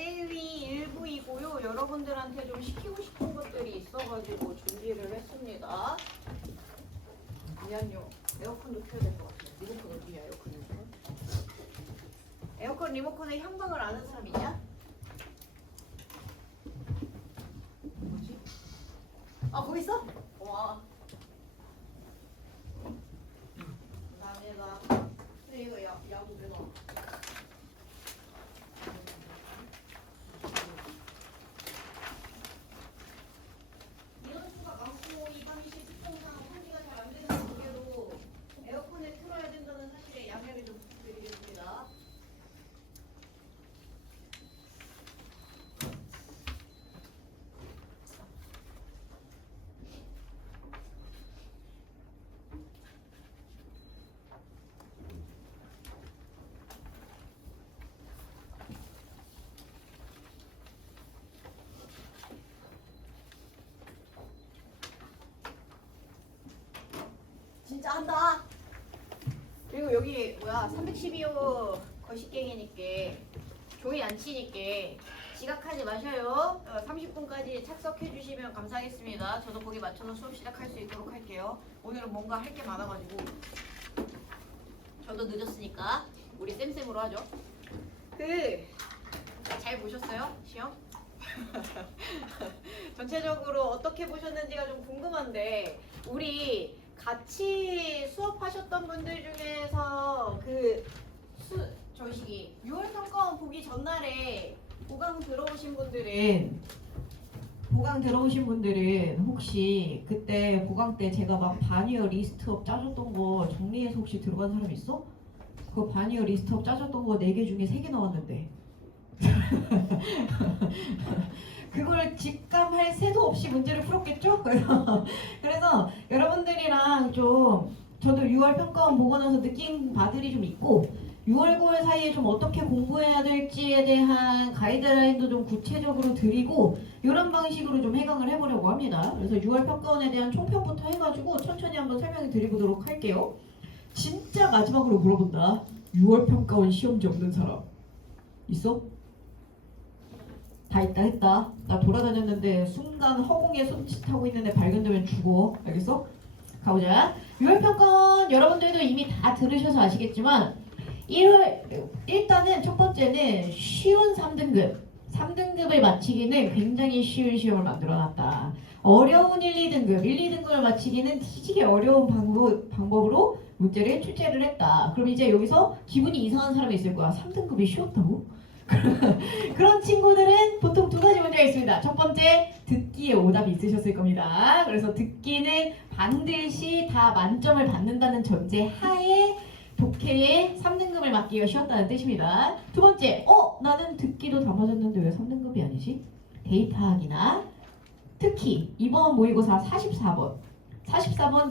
과제의 일부이고요. 여러분들한테 좀 시키고 싶은 것들이 있어가지고 준비를 했습니다. 미안요. 에어컨도 켜야 될 것 같아요. 리모컨 어디냐, 에어컨 리모컨? 에어컨 리모컨의 향방을 아는 사람 있냐? 뭐지? 아, 거기 있어? 와. 감사합니다. 근데 이거 야구 왜 넣어? 인원수가 많고 이 방이 실습동상 환기가 잘 안 되는 관계로 에어컨을 틀어야 된다는 사실에 양해를 좀 부탁드리겠습니다. 진짜 한다. 그리고 여기 뭐야 312호 거시갱이니까 종이 안 치니까 지각하지 마셔요. 30분까지 착석해 주시면 감사하겠습니다. 저도 거기 맞춰서 수업 시작할 수 있도록 할게요. 오늘은 뭔가 할 게 많아가지고 저도 늦었으니까 우리 쌤쌤으로 하죠. 잘 보셨어요? 시험? 전체적으로 어떻게 보셨는지가 좀 궁금한데 우리 같이 수업하셨던 분들 중에서 저시기 6월 평가원 보기 전날에 보강 들어오신 분들은 혹시 그때 보강 때 제가 막 바니어 리스트업 짜줬던 거 정리해서 혹시 들어간 사람 있어? 그 바니어 리스트업 짜줬던 거 4개 중에 3개 나왔는데 그걸 직감할 새도 없이 문제를 풀었겠죠? 그래서 여러분들이랑 좀 저도 6월 평가원 보고 나서 느낀 바들이 좀 있고 6월, 9월 사이에 좀 어떻게 공부해야 될지에 대한 가이드라인도 좀 구체적으로 드리고 이런 방식으로 좀 해강을 해보려고 합니다. 그래서 6월 평가원에 대한 총평부터 해가지고 천천히 한번 설명해 드리도록 할게요. 진짜 마지막으로 물어본다. 6월 평가원 시험지 없는 사람 있어? 다 있다 했다. 나 돌아다녔는데 순간 허공에 손짓하고 있는 애 발견되면 죽어. 알겠어? 가보자. 6월 평가원 여러분들도 이미 다 들으셔서 아시겠지만 일단은 첫 번째는 쉬운 3등급. 3등급을 마치기는 굉장히 쉬운 시험을 만들어놨다. 어려운 1, 2등급. 1, 2등급을 마치기는 뒤지게 어려운 방법으로 문제를 출제를 했다. 그럼 이제 여기서 기분이 이상한 사람이 있을 거야. 3등급이 쉬웠다고? 그런 친구들은 보통 2가지 문제가 있습니다. 첫 번째, 듣기에 오답이 있으셨을 겁니다. 그래서 듣기는 반드시 다 만점을 받는다는 전제 하에 독해에 3등급을 맞기가 쉬웠다는 뜻입니다. 두 번째, 나는 듣기도 다 맞았는데 왜 3등급이 아니지? 대입파악이나 특히 이번 모의고사 44번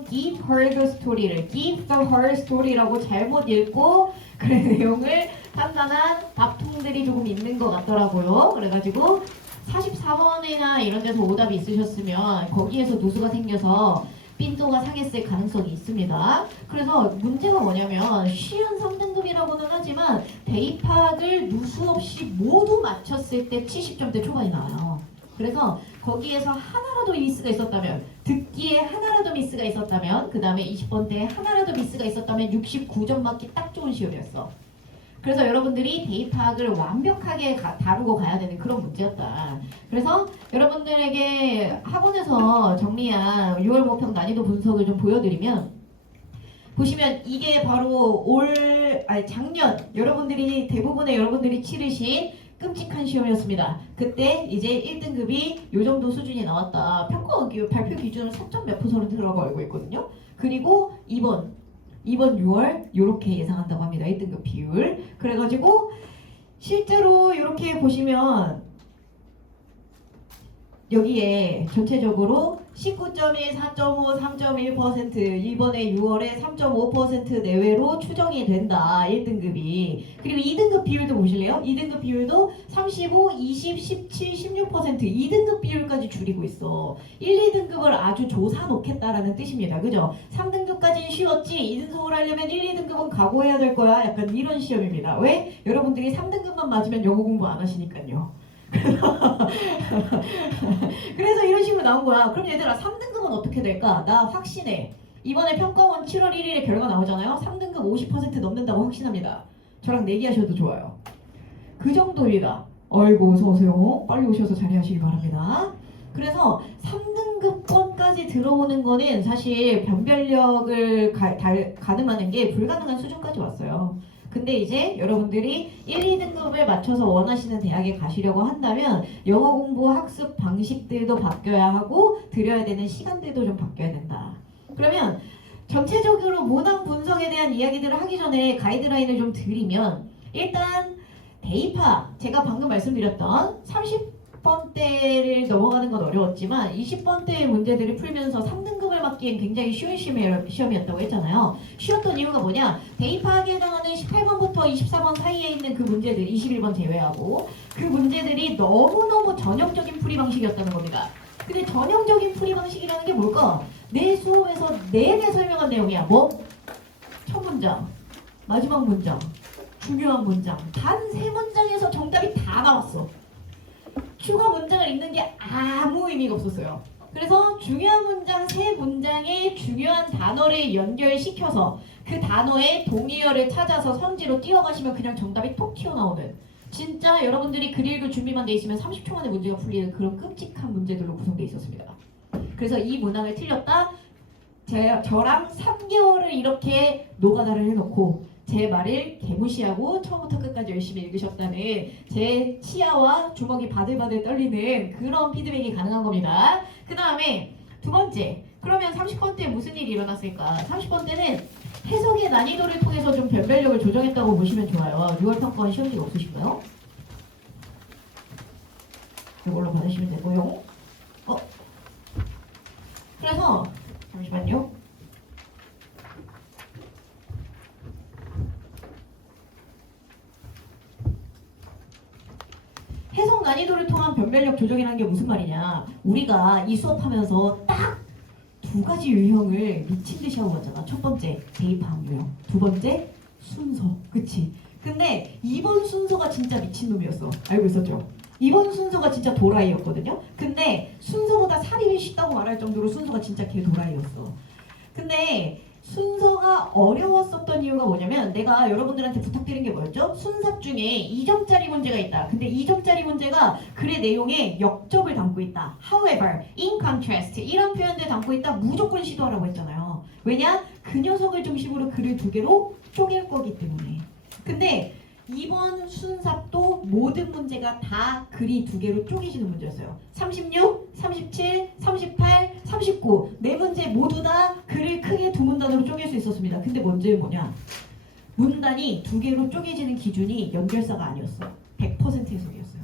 Give her the story를 Give the her story라고 잘못 읽고 그 내용을 판단한 답통들이 조금 있는 것 같더라고요. 그래가지고 44번이나 이런 데서 오답이 있으셨으면 거기에서 누수가 생겨서 삔또가 상했을 가능성이 있습니다. 그래서 문제가 뭐냐면 쉬운 3등급이라고는 하지만 대입학을 누수 없이 모두 맞췄을 때 70점대 초반이 나와요. 그래서 거기에서 하나라도 미스가 있었다면 듣기에 하나라도 미스가 있었다면 그 다음에 20번대에 하나라도 미스가 있었다면 69점 맞기 딱 좋은 시험이었어. 그래서 여러분들이 대입학을 완벽하게 다루고 가야 되는 그런 문제였다. 그래서 여러분들에게 학원에서 정리한 6월 모평 난이도 분석을 좀 보여드리면 보시면 이게 바로 작년 대부분의 여러분들이 치르신 끔찍한 시험이었습니다. 그때 이제 1등급이 요 정도 수준이 나왔다. 평가 발표 기준으로 4점 몇 %라고 알고 있거든요. 그리고 이번 6월 이렇게 예상한다고 합니다. 1등급 비율. 그래가지고 실제로 이렇게 보시면 여기에 전체적으로 19.1, 4.5, 3.1%, 이번에 6월에 3.5% 내외로 추정이 된다. 1등급이. 그리고 2등급 비율도 보실래요? 2등급 비율도 35, 20, 17, 16% 2등급 비율까지 줄이고 있어. 1, 2등급을 아주 조사 놓겠다라는 뜻입니다. 그죠? 3등급까지는 쉬웠지 2등급을 하려면 1, 2등급은 각오해야 될 거야. 약간 이런 시험입니다. 왜? 여러분들이 3등급만 맞으면 영어 공부 안 하시니까요. 그래서 이런 식으로 나온 거야. 그럼 얘들아 3등급은 어떻게 될까? 나 확신해. 이번에 평가원 7월 1일에 결과 나오잖아요. 3등급 50% 넘는다고 확신합니다. 저랑 내기하셔도 좋아요. 그 정도입니다. 아이고 어서오세요. 빨리 오셔서 자리하시기 바랍니다. 그래서 3등급권까지 들어오는 거는 사실 변별력을 가늠하는 게 불가능한 수준까지 왔어요. 근데 이제 여러분들이 1, 2등급을 맞춰서 원하시는 대학에 가시려고 한다면 영어 공부 학습 방식들도 바뀌어야 하고 들여야 되는 시간들도 좀 바뀌어야 된다. 그러면 전체적으로 문항 분석에 대한 이야기들을 하기 전에 가이드라인을 좀 드리면 일단 대입학 제가 방금 말씀드렸던 30번대를 넘어가는 건 어려웠지만 20번대의 문제들을 풀면서 3등급을 맞기엔 굉장히 쉬운 시험이었다고 했잖아요. 쉬웠던 이유가 뭐냐? 대입학에 해당하는 18번부터 24번 사이에 있는 그 문제들 21번 제외하고 그 문제들이 너무너무 전형적인 풀이 방식이었다는 겁니다. 근데 전형적인 풀이 방식이라는 게 뭘까? 내 수업에서 내내 설명한 내용이야. 뭐? 첫 문장, 마지막 문장, 중요한 문장 단 3문장에서 정답이 다 나왔어. 추가 문장을 읽는 게 아무 의미가 없었어요. 그래서 중요한 문장 3문장에 중요한 단어를 연결시켜서 그 단어의 동의어를 찾아서 선지로 띄워가시면 그냥 정답이 톡 튀어나오는 진짜 여러분들이 글 읽을 준비만 돼 있으면 30초 만에 문제가 풀리는 그런 끔찍한 문제들로 구성되어 있었습니다. 그래서 이 문항을 틀렸다 저랑 3개월을 이렇게 노가다를 해놓고 제 말을 개무시하고 처음부터 끝까지 열심히 읽으셨다는 제 치아와 주먹이 바들바들 떨리는 그런 피드백이 가능한 겁니다. 그 다음에 두 번째, 그러면 30번대 무슨 일이 일어났을까? 30번대는 해석의 난이도를 통해서 좀 변별력을 조정했다고 보시면 좋아요. 6월 평가원 시험지가 없으신가요? 이걸로 받으시면 되고요. 그래서 잠시만요. 해석 난이도를 통한 변별력 조정이라는 게 무슨 말이냐? 우리가 이 수업하면서 딱 2가지 유형을 미친 듯이 하고 갔잖아. 첫 번째 대입학 유형, 두 번째 순서, 그치? 근데 이번 순서가 진짜 미친놈이었어. 알고 있었죠? 이번 순서가 진짜 도라이였거든요. 근데 순서보다 살이 쉽다고 말할 정도로 순서가 진짜 개 도라이였어. 근데 순서가 어려웠었던 이유가 뭐냐면 내가 여러분들한테 부탁드린 게 뭐였죠? 순삭 중에 2점짜리 문제가 있다. 근데 2점짜리 문제가 글의 내용에 역접을 담고 있다. However, in contrast 이런 표현들 담고 있다. 무조건 시도하라고 했잖아요. 왜냐? 그 녀석을 중심으로 글을 2개로 쪼갤 거기 때문에. 근데 이번 순삭도 모든 문제가 다 글이 2개로 쪼개지는 문제였어요. 36, 37, 38, 39 네 문제 모두 다 글을 크게 2문단으로 쪼갤 수 있었습니다. 근데 문제는 뭐냐? 문단이 2개로 쪼개지는 기준이 연결사가 아니었어. 100% 해석이었어요.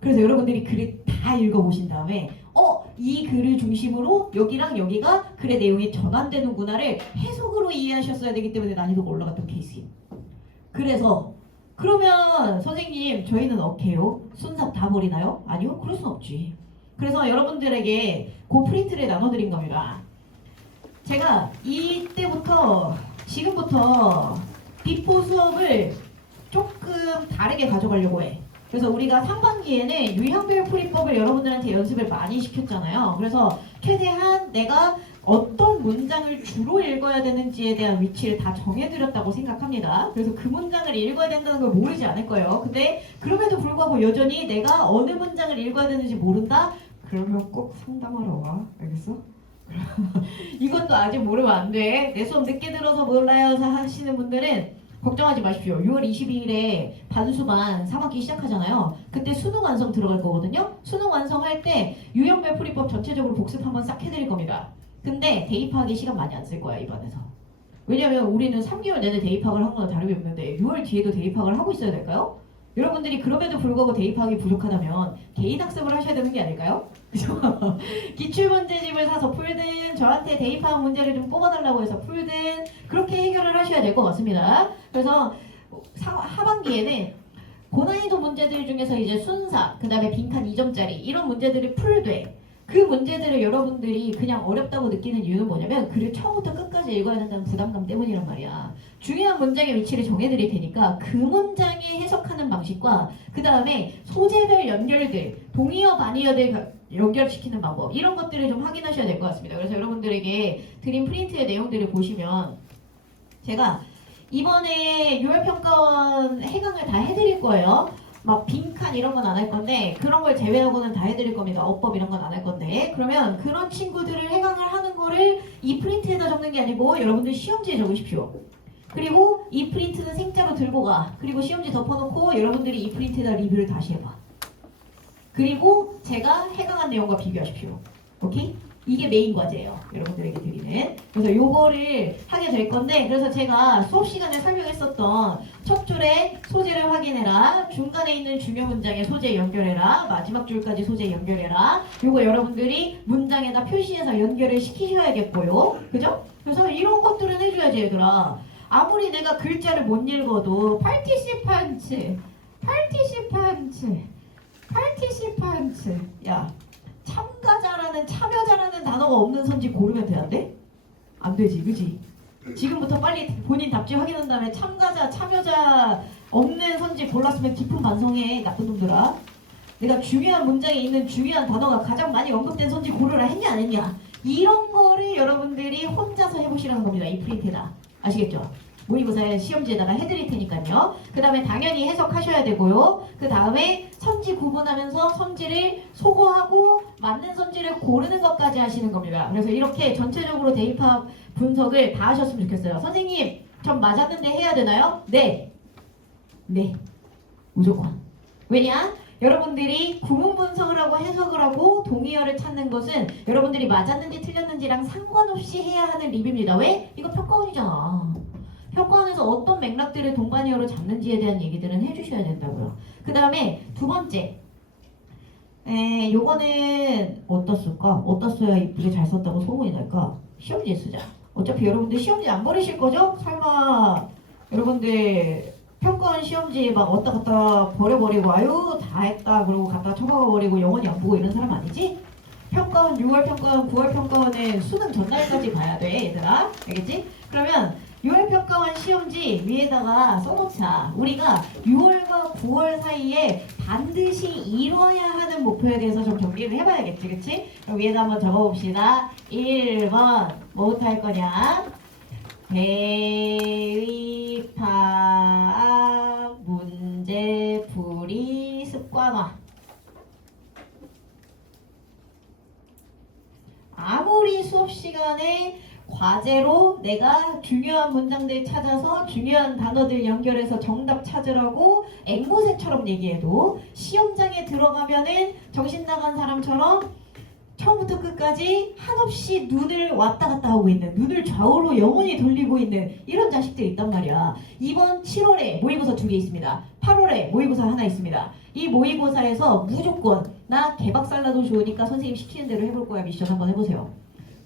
그래서 여러분들이 글을 다 읽어보신 다음에 이 글을 중심으로 여기랑 여기가 글의 내용이 전환되는구나를 해석으로 이해하셨어야 되기 때문에 난이도가 올라갔던 케이스예요. 그래서 그러면 선생님 저희는 어케요? 순삭 다 버리나요? 아니요? 그럴 순 없지. 그래서 여러분들에게 그 프린트를 나눠드린 겁니다. 제가 이때부터 지금부터 비포 수업을 조금 다르게 가져가려고 해. 그래서 우리가 상반기에는 유형별 풀이법을 여러분들한테 연습을 많이 시켰잖아요. 그래서 최대한 내가 어떤 문장을 주로 읽어야 되는지에 대한 위치를 다 정해드렸다고 생각합니다. 그래서 그 문장을 읽어야 된다는 걸 모르지 않을 거예요. 근데 그럼에도 불구하고 여전히 내가 어느 문장을 읽어야 되는지 모른다? 그러면 꼭 상담하러 와. 알겠어? 이것도 아직 모르면 안 돼. 내 수업 늦게 들어서 몰라요 하시는 분들은 걱정하지 마십시오. 6월 22일에 반수반 3학기 시작하잖아요. 그때 수능 완성 들어갈 거거든요. 수능 완성할 때 유형별 풀이법 전체적으로 복습 한번 싹 해드릴 겁니다. 근데 대입하기 시간 많이 안 쓸 거야 이반에서. 왜냐면 우리는 3개월 내내 대입학을 한 거나 다름이 없는데 6월 뒤에도 대입학을 하고 있어야 될까요? 여러분들이 그럼에도 불구하고 대입하기 부족하다면 개인 학습을 하셔야 되는 게 아닐까요? 그죠? 기출문제집을 사서 풀든 저한테 대입한 문제를 좀 뽑아달라고 해서 풀든 그렇게 해결을 하셔야 될 것 같습니다. 그래서 하반기에는 고난이도 문제들 중에서 이제 순사, 그 다음에 빈칸 2점짜리 이런 문제들이 풀되 그 문제들을 여러분들이 그냥 어렵다고 느끼는 이유는 뭐냐면 글을 처음부터 끝까지 읽어야 된다는 부담감 때문이란 말이야. 중요한 문장의 위치를 정해드릴 테니까 그 문장에 해석하는 방식과 그 다음에 소재별 연결들, 동의어, 반의어들 연결시키는 방법 이런 것들을 좀 확인하셔야 될 것 같습니다. 그래서 여러분들에게 드린 프린트의 내용들을 보시면 제가 이번에 6월 평가원 해강을 다 해드릴 거예요. 막 빈칸 이런 건 안 할 건데 그런 걸 제외하고는 다 해드릴 겁니다. 어법 이런 건 안 할 건데 그러면 그런 친구들을 해강을 하는 거를 이 프린트에다 적는 게 아니고 여러분들 시험지에 적으십시오. 그리고 이 프린트는 생짜로 들고 가. 그리고 시험지 덮어놓고 여러분들이 이 프린트에다 리뷰를 다시 해봐. 그리고 제가 해강한 내용과 비교하십시오. 오케이? 이게 메인 과제예요. 여러분들에게 드리는. 그래서 요거를 하게 될 건데 그래서 제가 수업 시간에 설명했었던 첫 줄에 소재를 확인해라. 중간에 있는 중요 문장에 소재 연결해라. 마지막 줄까지 소재 연결해라. 요거 여러분들이 문장에다 표시해서 연결을 시키셔야겠고요. 그죠? 그래서 이런 것들은 해줘야지 얘들아. 아무리 내가 글자를 못 읽어도 파티시판츠 야 참가자라는 참여자라는 단어가 없는 선지 고르면 되는데? 안 되지, 그지? 지금부터 빨리 본인 답지 확인한 다음에 참가자, 참여자 없는 선지 골랐으면 깊은 반성해, 나쁜 놈들아. 내가 중요한 문장에 있는 중요한 단어가 가장 많이 언급된 선지 고르라 했냐 안 했냐? 이런 거를 여러분들이 혼자서 해보시라는 겁니다. 이 프린트에다. 아시겠죠? 모의고사에 시험지에다가 해드릴 테니까요. 그 다음에 당연히 해석하셔야 되고요. 그 다음에 선지 구분하면서 선지를 소거하고 맞는 선지를 고르는 것까지 하시는 겁니다. 그래서 이렇게 전체적으로 대입합 분석을 다 하셨으면 좋겠어요. 선생님, 전 맞았는데 해야 되나요? 네. 네. 무조건. 왜냐? 여러분들이 구문 분석을 하고 해석을 하고 동의어를 찾는 것은 여러분들이 맞았는지 틀렸는지랑 상관없이 해야 하는 리뷰입니다. 왜? 이거 평가원이잖아. 평가원에서 어떤 맥락들을 동반이어로 잡는지에 대한 얘기들은 해주셔야 된다고요. 그 다음에 두 번째, 요거는 어디다 쓸까? 어디다 써야 이쁘게 잘 썼다고 소문이 날까? 시험지에 쓰자. 어차피 여러분들 시험지 안 버리실 거죠? 설마 여러분들 평가원 시험지 막 어디다 갖다 버려버리고 아유 다 했다 그러고 갖다 처박아버리고 영원히 안 보고 이런 사람 아니지? 평가원 6월 평가원 9월 평가원은 수능 전날까지 봐야 돼 얘들아. 알겠지? 그러면 6월 평가원 시험지 위에다가 써놓자. 우리가 6월과 9월 사이에 반드시 이뤄야 하는 목표에 대해서 좀 정리를 해봐야겠지, 그치? 그럼 위에다 한번 적어봅시다. 1번 뭐부터 할 거냐? 대입학 문제풀이 습관화. 아무리 수업 시간에 과제로 내가 중요한 문장들 찾아서 중요한 단어들 연결해서 정답 찾으라고 앵무새처럼 얘기해도 시험장에 들어가면은 정신 나간 사람처럼 처음부터 끝까지 한없이 눈을 왔다 갔다 하고 있는, 눈을 좌우로 영원히 돌리고 있는 이런 자식들이 있단 말이야. 이번 7월에 모의고사 2개 있습니다. 8월에 모의고사 하나 있습니다. 이 모의고사에서 무조건 나 개박살나도 좋으니까 선생님 시키는 대로 해볼 거야 미션 한번 해보세요.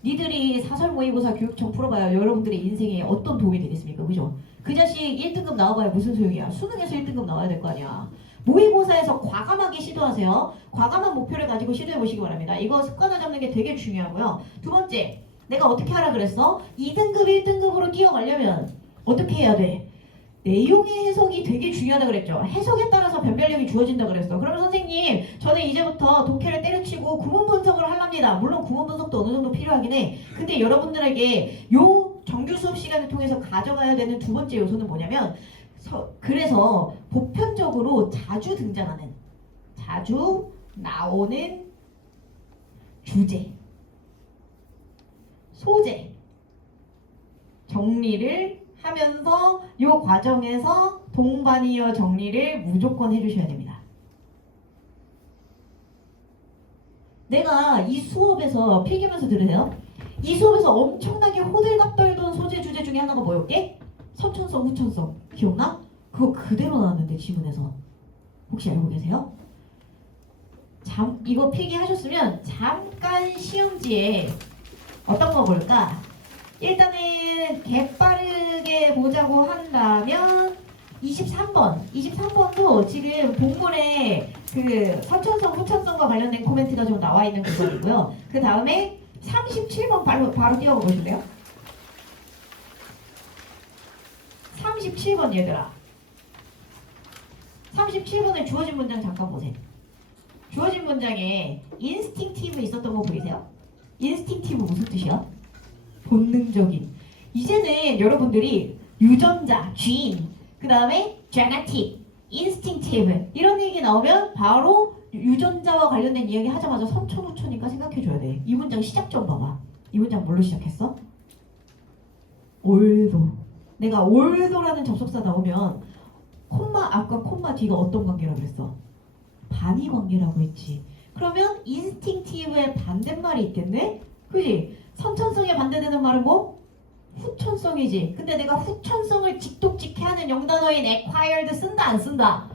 니들이 사설 모의고사 교육청 풀어봐요. 여러분들의 인생에 어떤 도움이 되겠습니까? 그죠? 그 자식 1등급 나와봐야 무슨 소용이야. 수능에서 1등급 나와야 될 거 아니야. 모의고사에서 과감하게 시도하세요. 과감한 목표를 가지고 시도해보시기 바랍니다. 이거 습관을 잡는 게 되게 중요하고요. 두 번째, 내가 어떻게 하라 그랬어? 2등급, 1등급으로 뛰어가려면 어떻게 해야 돼? 내용의 해석이 되게 중요하다 그랬죠. 해석에 따라서 변별력이 주어진다 그랬어. 그러면 선생님, 저는 이제부터 독해를 때려치고 구문 분석을 하랍니다. 물론 구문 분석도 어느 정도 필요하긴 해. 근데 여러분들에게 요 정규 수업 시간을 통해서 가져가야 되는 두 번째 요소는 뭐냐면 그래서 보편적으로 자주 등장하는, 자주 나오는 주제, 소재, 정리를 하면서 이 과정에서 동반이어 정리를 무조건 해주셔야 됩니다. 내가 이 수업에서 필기면서 들으세요. 이 수업에서 엄청나게 호들갑 떨던 소재 주제 중에 하나가 뭐였게? 선천성, 후천성. 기억나? 그거 그대로 나왔는데 지문에서. 혹시 알고 계세요? 이거 필기하셨으면 잠깐 시험지에 어떤 거 볼까? 일단은 개빠르게 보자고 한다면 23번도 지금 본문에 그 선천성, 후천성과 관련된 코멘트가 좀 나와 있는 부분이고요. 그 다음에 37번 바로 띄워 보실래요? 37번 얘들아. 37번에 주어진 문장 잠깐 보세요. 주어진 문장에 인스팅티브 있었던 거 보이세요? 인스팅티브 무슨 뜻이야? 본능적인. 이제는 여러분들이 유전자, 쥐인, 그 다음에 genetic, instinctive 이런 얘기 나오면 바로 유전자와 관련된 이야기 하자마자 선천후천이니까 생각해줘야 돼. 이 문장 시작 좀 봐봐. 이 문장 뭘로 시작했어? 올도. 내가 올도라는 접속사 나오면 아까 콤마 뒤가 어떤 관계라고 그랬어? 반의 관계라고 했지. 그러면 인스팅티브의 반대말이 있겠네? 그지? 선천성에 반대되는 말은 뭐? 후천성이지. 근데 내가 후천성을 직독직해하는 영단어인 acquired 쓴다 안 쓴다?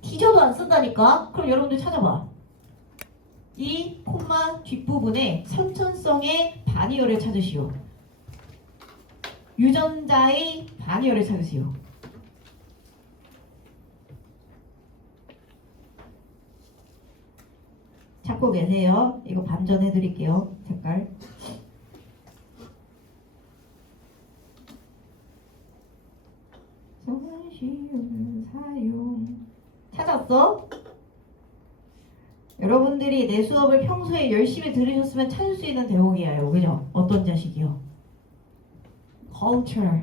뒤져도 안 쓴다니까? 그럼 여러분들 찾아봐. 이 콤마 뒷부분에 선천성의 반의어를 찾으시오. 유전자의 반의어를 찾으시오. 찾고 계세요? 이거 반전해 드릴게요. 색깔. 사용. 찾았어? 여러분들이 내 수업을 평소에 열심히 들으셨으면 찾을 수 있는 대목이에요. 그죠? 어떤 자식이요? culture.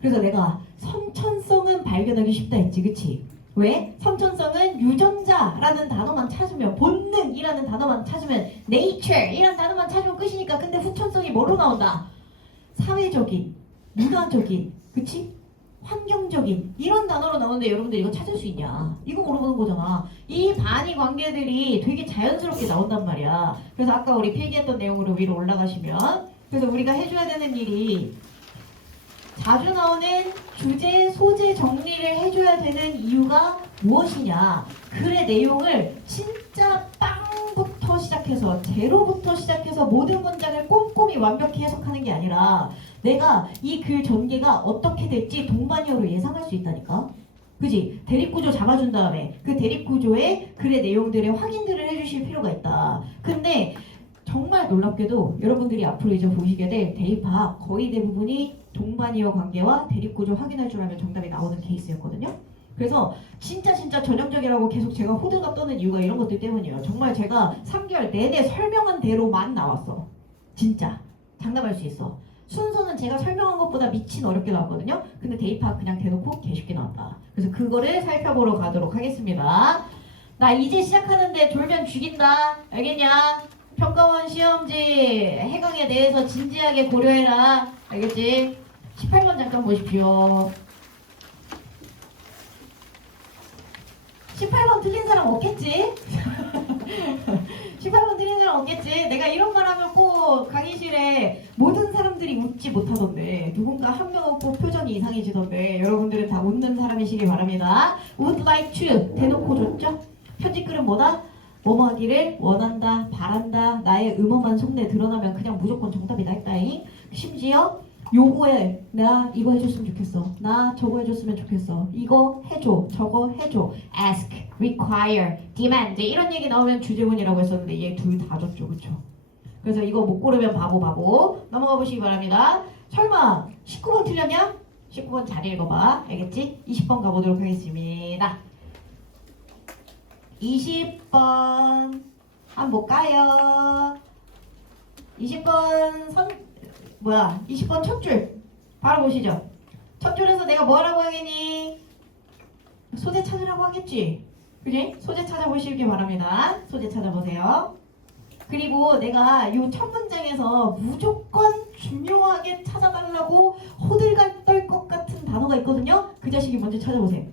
그래서 내가 선천성은 발견하기 쉽다 했지, 그치? 왜? 선천성은 유전자라는 단어만 찾으면, 본능이라는 단어만 찾으면, nature 이라는 단어만 찾으면 끝이니까. 근데 후천성이 뭐로 나온다? 사회적인, 문화적인, 그치? 환경적인 이런 단어로 나오는데 여러분들 이거 찾을 수 있냐? 이거 물어보는 거잖아. 이 반의 관계들이 되게 자연스럽게 나온단 말이야. 그래서 아까 우리 필기했던 내용으로 위로 올라가시면, 그래서 우리가 해줘야 되는 일이 자주 나오는 주제, 소재 정리를 해줘야 되는 이유가 무엇이냐. 글의 내용을 진짜 빵부터 시작해서, 제로부터 시작해서 모든 문장을 꼼꼼히 완벽히 해석하는 게 아니라 내가 이 글 전개가 어떻게 될지 동반이어로 예상할 수 있다니까. 그지? 대립구조 잡아준 다음에 그 대립구조의 글의 내용들의 확인들을 해주실 필요가 있다. 근데 정말 놀랍게도 여러분들이 앞으로 이제 보시게 될 대입학 거의 대부분이 동반이어 관계와 대립구조 확인할 줄 알면 정답이 나오는 케이스였거든요. 그래서 진짜 전형적이라고 계속 제가 호들갑 떠는 이유가 이런 것들 때문이에요. 정말 제가 3개월 내내 설명한 대로만 나왔어. 진짜 장담할 수 있어. 순서는 제가 설명한 것보다 미친 어렵게 나왔거든요. 근데 대입학 그냥 대놓고 개쉽게 나왔다. 그래서 그거를 살펴보러 가도록 하겠습니다. 나 이제 시작하는데 졸면 죽인다. 알겠냐? 평가원 시험지 해강에 대해서 진지하게 고려해라. 알겠지? 18번 잠깐 보십시오. 18번 틀린 사람 없겠지? 18번 틀린 사람 없겠지? 내가 이런 말 하면 꼭 강의실에 모든 사람들이 웃지 못하던데 누군가 한 명은 꼭 표정이 이상해지던데 여러분들은 다 웃는 사람이시기 바랍니다. Would like to 대놓고 줬죠? 편집글은 뭐다? 뭐뭐 하기를 원한다, 바란다, 나의 음험한 속내 드러나면 그냥 무조건 정답이다 했다잉. 심지어 요구해. 나 이거 해줬으면 좋겠어. 나 저거 해줬으면 좋겠어. 이거 해줘. 저거 해줘. ask, require, demand 이런 얘기 나오면 주제문이라고 했었는데 얘 둘 다 줬죠. 그쵸? 그래서 이거 못 고르면 바보. 넘어가 보시기 바랍니다. 설마 19번 틀렸냐? 19번 잘 읽어봐. 알겠지? 20번 가보도록 하겠습니다. 20번 한번 볼까요? 20번 20번 첫 줄 바로 보시죠. 첫 줄에서 내가 뭐라고 하겠니? 소재 찾으라고 하겠지? 그지? 소재 찾아보시기 바랍니다. 소재 찾아보세요. 그리고 내가 이 첫 문장에서 무조건 중요하게 찾아달라고 호들갑 떨 것 같은 단어가 있거든요. 그 자식이 먼저 찾아보세요.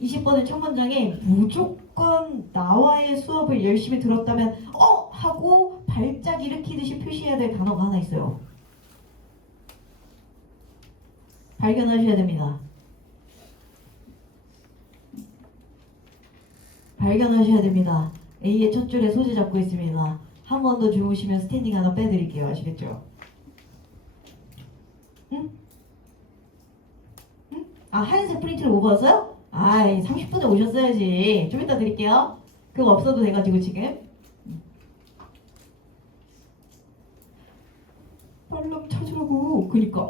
20번의 첫 문장에 무조건 나와의 수업을 열심히 들었다면 하고 발작 일으키듯이 표시해야 될 단어가 하나 있어요. 발견하셔야 됩니다. 발견하셔야 됩니다. A의 첫 줄에 소재 잡고 있습니다. 한 번 더 주무시면 스탠딩 하나 빼드릴게요. 아시겠죠? 응? 응? 아, 하얀색 프린트를 못 받았어요? 아이, 30분에 오셨어야지. 좀 이따 드릴게요. 그거 없어도 돼가지고 지금. 빨랑 찾으라고. 그니까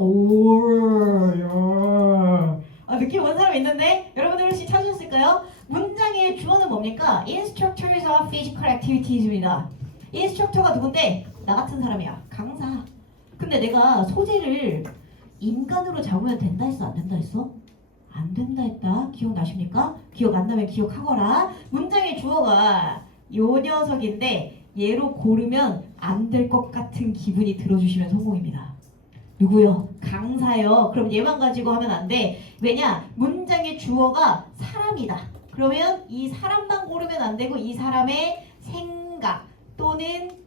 아, 느낌 온 사람 있는데? 여러분들 혹시 찾으셨을까요? 문장의 주어는 뭡니까? Instructors of Physical Activities입니다. 인스트럭터가 누군데? 나 같은 사람이야. 강사. 근데 내가 소재를 인간으로 잡으면 된다 했어? 안 된다 했어? 안 된다 했다. 기억나십니까? 기억 안 나면 기억하거라. 문장의 주어가 요 녀석인데 얘로 고르면 안 될 것 같은 기분이 들어주시면 성공입니다. 누구요? 강사요. 그럼 얘만 가지고 하면 안 돼. 왜냐? 문장의 주어가 사람이다. 그러면 이 사람만 고르면 안 되고 이 사람의 생각 또는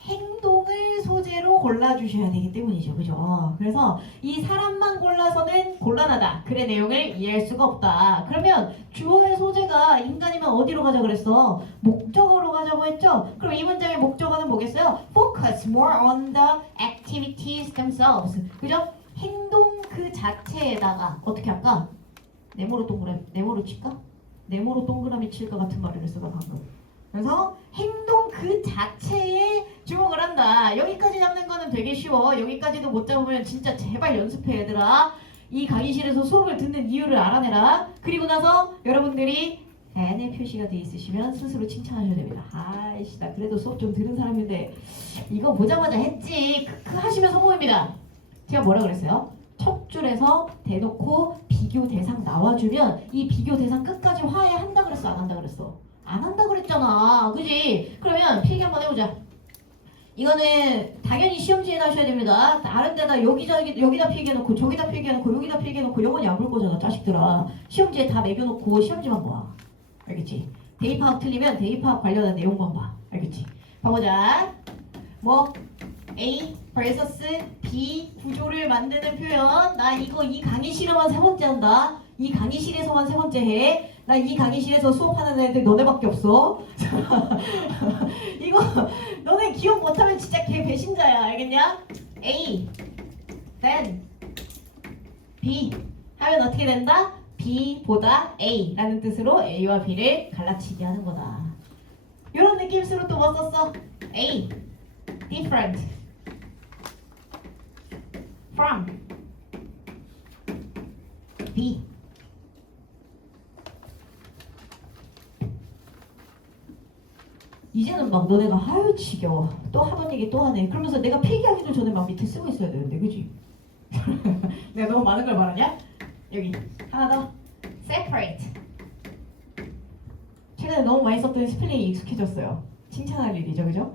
행동을 소재로 골라주셔야 되기 때문이죠. 그죠? 그래서 이 사람만 골라서는 곤란하다. 글의 내용을 이해할 수가 없다. 그러면 주어의 소재가 인간이면 어디로 가자 그랬어? 목적어로 가자고 했죠? 그럼 이 문장의 목적어는 뭐겠어요? Focus more on the activities themselves. 그죠? 행동 그 자체에다가 어떻게 할까? 네모로 동그라미, 네모로 칠까? 네모로 동그라미 칠 것 같은 말을 했어 나 방금. 그래서 행동 그 자체에 주목을 한다. 여기까지 잡는 거는 되게 쉬워. 여기까지도 못 잡으면 진짜 제발 연습해 얘들아. 이 강의실에서 수업을 듣는 이유를 알아내라. 그리고 나서 여러분들이 N의 표시가 돼 있으시면 스스로 칭찬하셔야 됩니다. 아이씨 나 그래도 수업 좀 들은 사람인데 이거 보자마자 했지. 크크 하시면 성공입니다. 제가 뭐라 그랬어요? 첫 줄에서 대놓고 비교 대상 나와주면 이 비교 대상 끝까지 화해한다 그랬어? 안 한다 그랬어? 안 한다 그랬잖아. 그지? 그러면 필기 한번 해보자. 이거는 당연히 시험지에 나셔야 됩니다. 다른 데다 여기다 필기해놓고 저기다 필기해놓고 여기다 필기해놓고 영원히 안 볼 거잖아. 자식들아. 시험지에 다 매겨놓고 시험지만 봐. 알겠지? 대입 파악 틀리면 대입 파악 관련한 내용만 봐. 알겠지? 봐보자. 뭐 A vs B 구조를 만드는 표현. 나 이거 이 강의실에만 3번째 한다. 이 강의실에서만 3번째 해. 나 이 강의실에서 수업하는 애들 너네밖에 없어. 이거 너네 기억 못하면 진짜 개 배신자야. 알겠냐? A then B 하면 어떻게 된다? B보다 A라는 뜻으로 A와 B를 갈라치기 하는 거다. 이런 느낌으로 또 뭐 썼어? A different from B. 이제는 막 너네가 아유 지겨워 또 하던 얘기 또 하네 그러면서 내가 필기하기도 전에 막 밑에 쓰고 있어야 되는데 그지? 내가 너무 많은 걸 말하냐? 여기 하나 더 separate. 최근에 너무 많이 썼던 스펠링이 익숙해졌어요. 칭찬할 일이죠 그죠?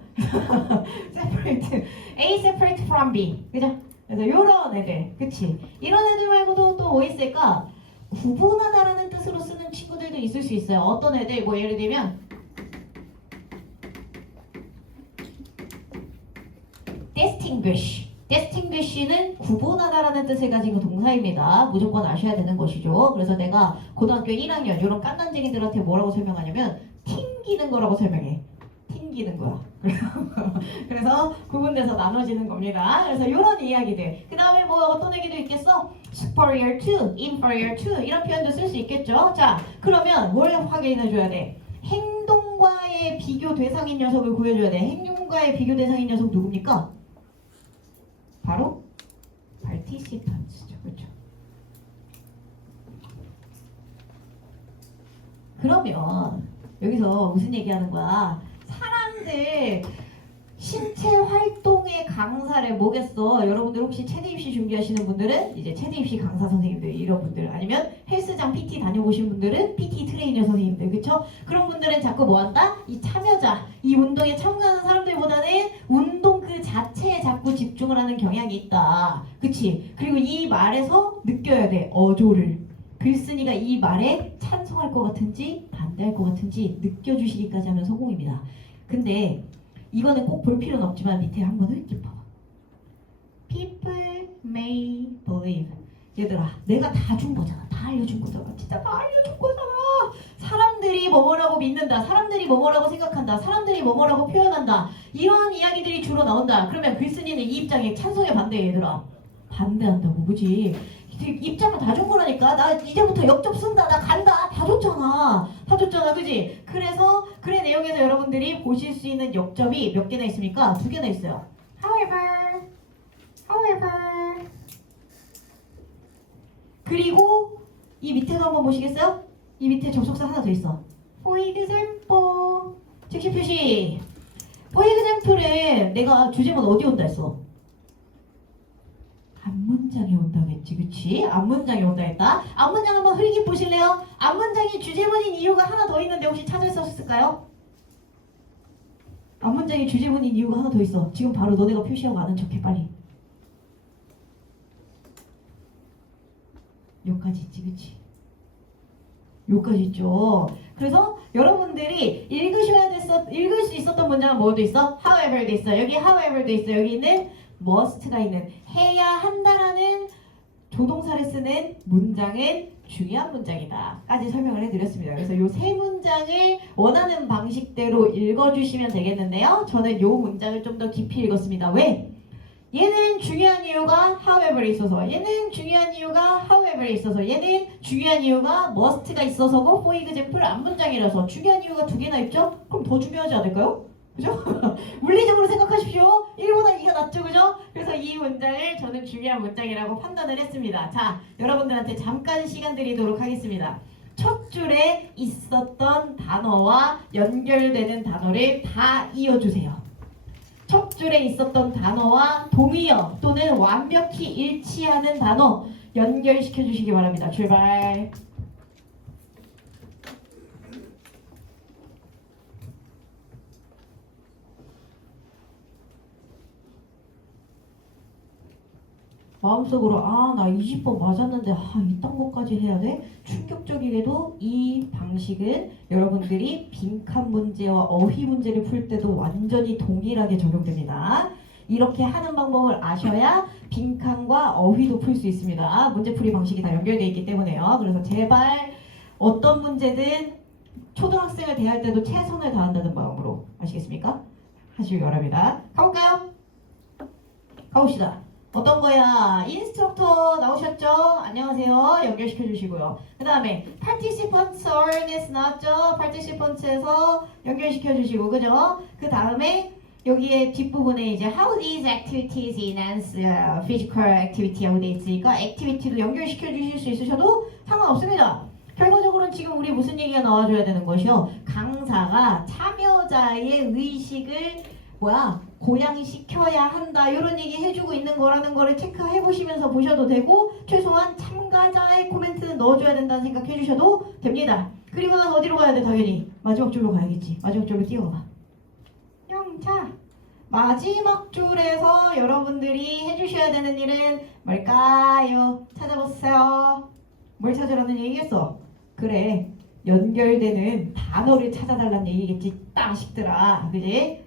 separate A separate from B 그죠? 그래서 요런 애들 그치? 이런 애들 말고도 또 뭐 있을까? 구분하다라는 뜻으로 쓰는 친구들도 있을 수 있어요. 어떤 애들 뭐 예를 들면 distinguish는 구분하다라는 뜻을 가진 동사입니다. 무조건 아셔야 되는 것이죠. 그래서 내가 고등학교 1학년 이런 깐난쟁이들한테 뭐라고 설명하냐면 튕기는 거라고 설명해. 튕기는 거야. 그래서 구분돼서 나눠지는 겁니다. 그래서 이런 이야기들. 그 다음에 뭐 어떤 얘기도 있겠어? superior to, inferior to 이런 표현도 쓸 수 있겠죠. 자, 그러면 뭘 확인해줘야 돼? 행동과의 비교 대상인 녀석을 구해줘야 돼. 행동과의 비교 대상인 녀석 누굽니까? 바로 participants죠. 그렇죠? 그러면 여기서 무슨 얘기하는 거야? 사람들 신체 활동의 강사를 뭐겠어? 여러분들 혹시 체대 입시 준비하시는 분들은 이제 체대 입시 강사 선생님들 이런 분들 아니면 헬스장 PT 다녀보신 분들은 PT 트레이너 선생님들 그쵸? 그런 분들은 자꾸 뭐한다? 이 참여자, 이 운동에 참가하는 사람들보다는 운동 그 자체에 자꾸 집중을 하는 경향이 있다. 그치? 그리고 이 말에서 느껴야 돼. 어조를. 글쓴이가 이 말에 찬성할 것 같은지 반대할 것 같은지 느껴주시기까지 하면 성공입니다. 근데 이거는 꼭 볼 필요는 없지만 밑에 한번 이렇게 봐봐. People may believe. 얘들아, 내가 다 준 거잖아. 다 알려준 거잖아. 진짜 다 알려준 거잖아. 사람들이 뭐뭐라고 믿는다. 사람들이 뭐뭐라고 생각한다. 사람들이 뭐뭐라고 표현한다. 이런 이야기들이 주로 나온다. 그러면 글쓴이는 이 입장에 찬성에 반대해 얘들아. 반대한다고 그지? 입장을 다 준 거라니까. 나 이제부터 역접 쓴다. 나 간다. 다 줬잖아. 다 줬잖아. 그지? 그래서 글의 내용에서 여러분들이 보실 수 있는 역접이 몇 개나 있습니까? 2개나 있어요. However. 그리고 이 밑에도 한번 보시겠어요? 이 밑에 접속사 하나 더 있어. For example. 즉시 표시. For example은 내가 주제문 어디 온다 했어? 앞문장에 온다겠지, 그치? 앞문장에 온다 했다. 앞문장 한번 흘기 보실래요? 앞문장이 주제문인 이유가 하나 더 있는데 혹시 찾을 수 있을까요? 앞문장이 주제문인 이유가 하나 더 있어. 지금 바로 너네가 표시하고 아는 척해, 빨리. 여기까지 있지, 그치? 여기까지 있죠. 그래서 여러분들이 읽을 수 있었던 문장은 뭐도 있어? However도 있어. 여기 however도 있어. 여기는 must가 있는 해야 한다라는 조동사를 쓰는 문장은 중요한 문장이다 까지 설명을 해드렸습니다. 그래서 이 세 문장을 원하는 방식대로 읽어주시면 되겠는데요. 저는 이 문장을 좀 더 깊이 읽었습니다. 왜? 얘는 중요한 이유가 however에 있어서, 얘는 중요한 이유가 however에 있어서, 얘는 중요한 이유가 must가 있어서고 for example 앞문장이라서 중요한 이유가 2개나 있죠? 그럼 더 중요하지 않을까요? 그죠? 물리적으로 생각하십시오. 1보다 2가 낫죠, 그죠? 그래서 이 문장을 저는 중요한 문장이라고 판단을 했습니다. 자, 여러분들한테 잠깐 시간 드리도록 하겠습니다. 첫 줄에 있었던 단어와 연결되는 단어를 다 이어주세요. 첫 줄에 있었던 단어와 동의어 또는 완벽히 일치하는 단어 연결시켜 주시기 바랍니다. 출발. 마음속으로 나 20번 맞았는데 이딴 것까지 해야 돼? 충격적이게도 이 방식은 여러분들이 빈칸 문제와 어휘 문제를 풀 때도 완전히 동일하게 적용됩니다. 이렇게 하는 방법을 아셔야 빈칸과 어휘도 풀 수 있습니다. 문제풀이 방식이 다 연결되어 있기 때문에요. 그래서 제발 어떤 문제든 초등학생을 대할 때도 최선을 다한다는 마음으로 아시겠습니까? 하시기 바랍니다. 가볼까요? 가봅시다. 어떤 거야? 인스트럭터 나오셨죠? 안녕하세요. 연결시켜 주시고요. 그 다음에 participants awareness 나왔죠? participant에서 연결시켜 주시고, 그죠? 그 다음에 여기에 뒷부분에 이제 how these activities enhance physical activity 하고 돼 있으니까 activity도 연결시켜 주실 수 있으셔도 상관없습니다. 결과적으로는 지금 우리 무슨 얘기가 나와줘야 되는 것이요? 강사가 참여자의 의식을 고양시켜야 한다 이런 얘기 해주고 있는 거라는 거를 체크해 보시면서 보셔도 되고 최소한 참가자의 코멘트는 넣어줘야 된다는 생각해 주셔도 됩니다. 그리고 난 어디로 가야 돼? 당연히 마지막 줄로 가야겠지. 마지막 줄로 뛰어가. 영차 마지막 줄에서 여러분들이 해주셔야 되는 일은 뭘까요? 찾아보세요. 뭘 찾으라는 얘기겠어? 그래, 연결되는 단어를 찾아달라는 얘기겠지. 딱 식더라, 그지?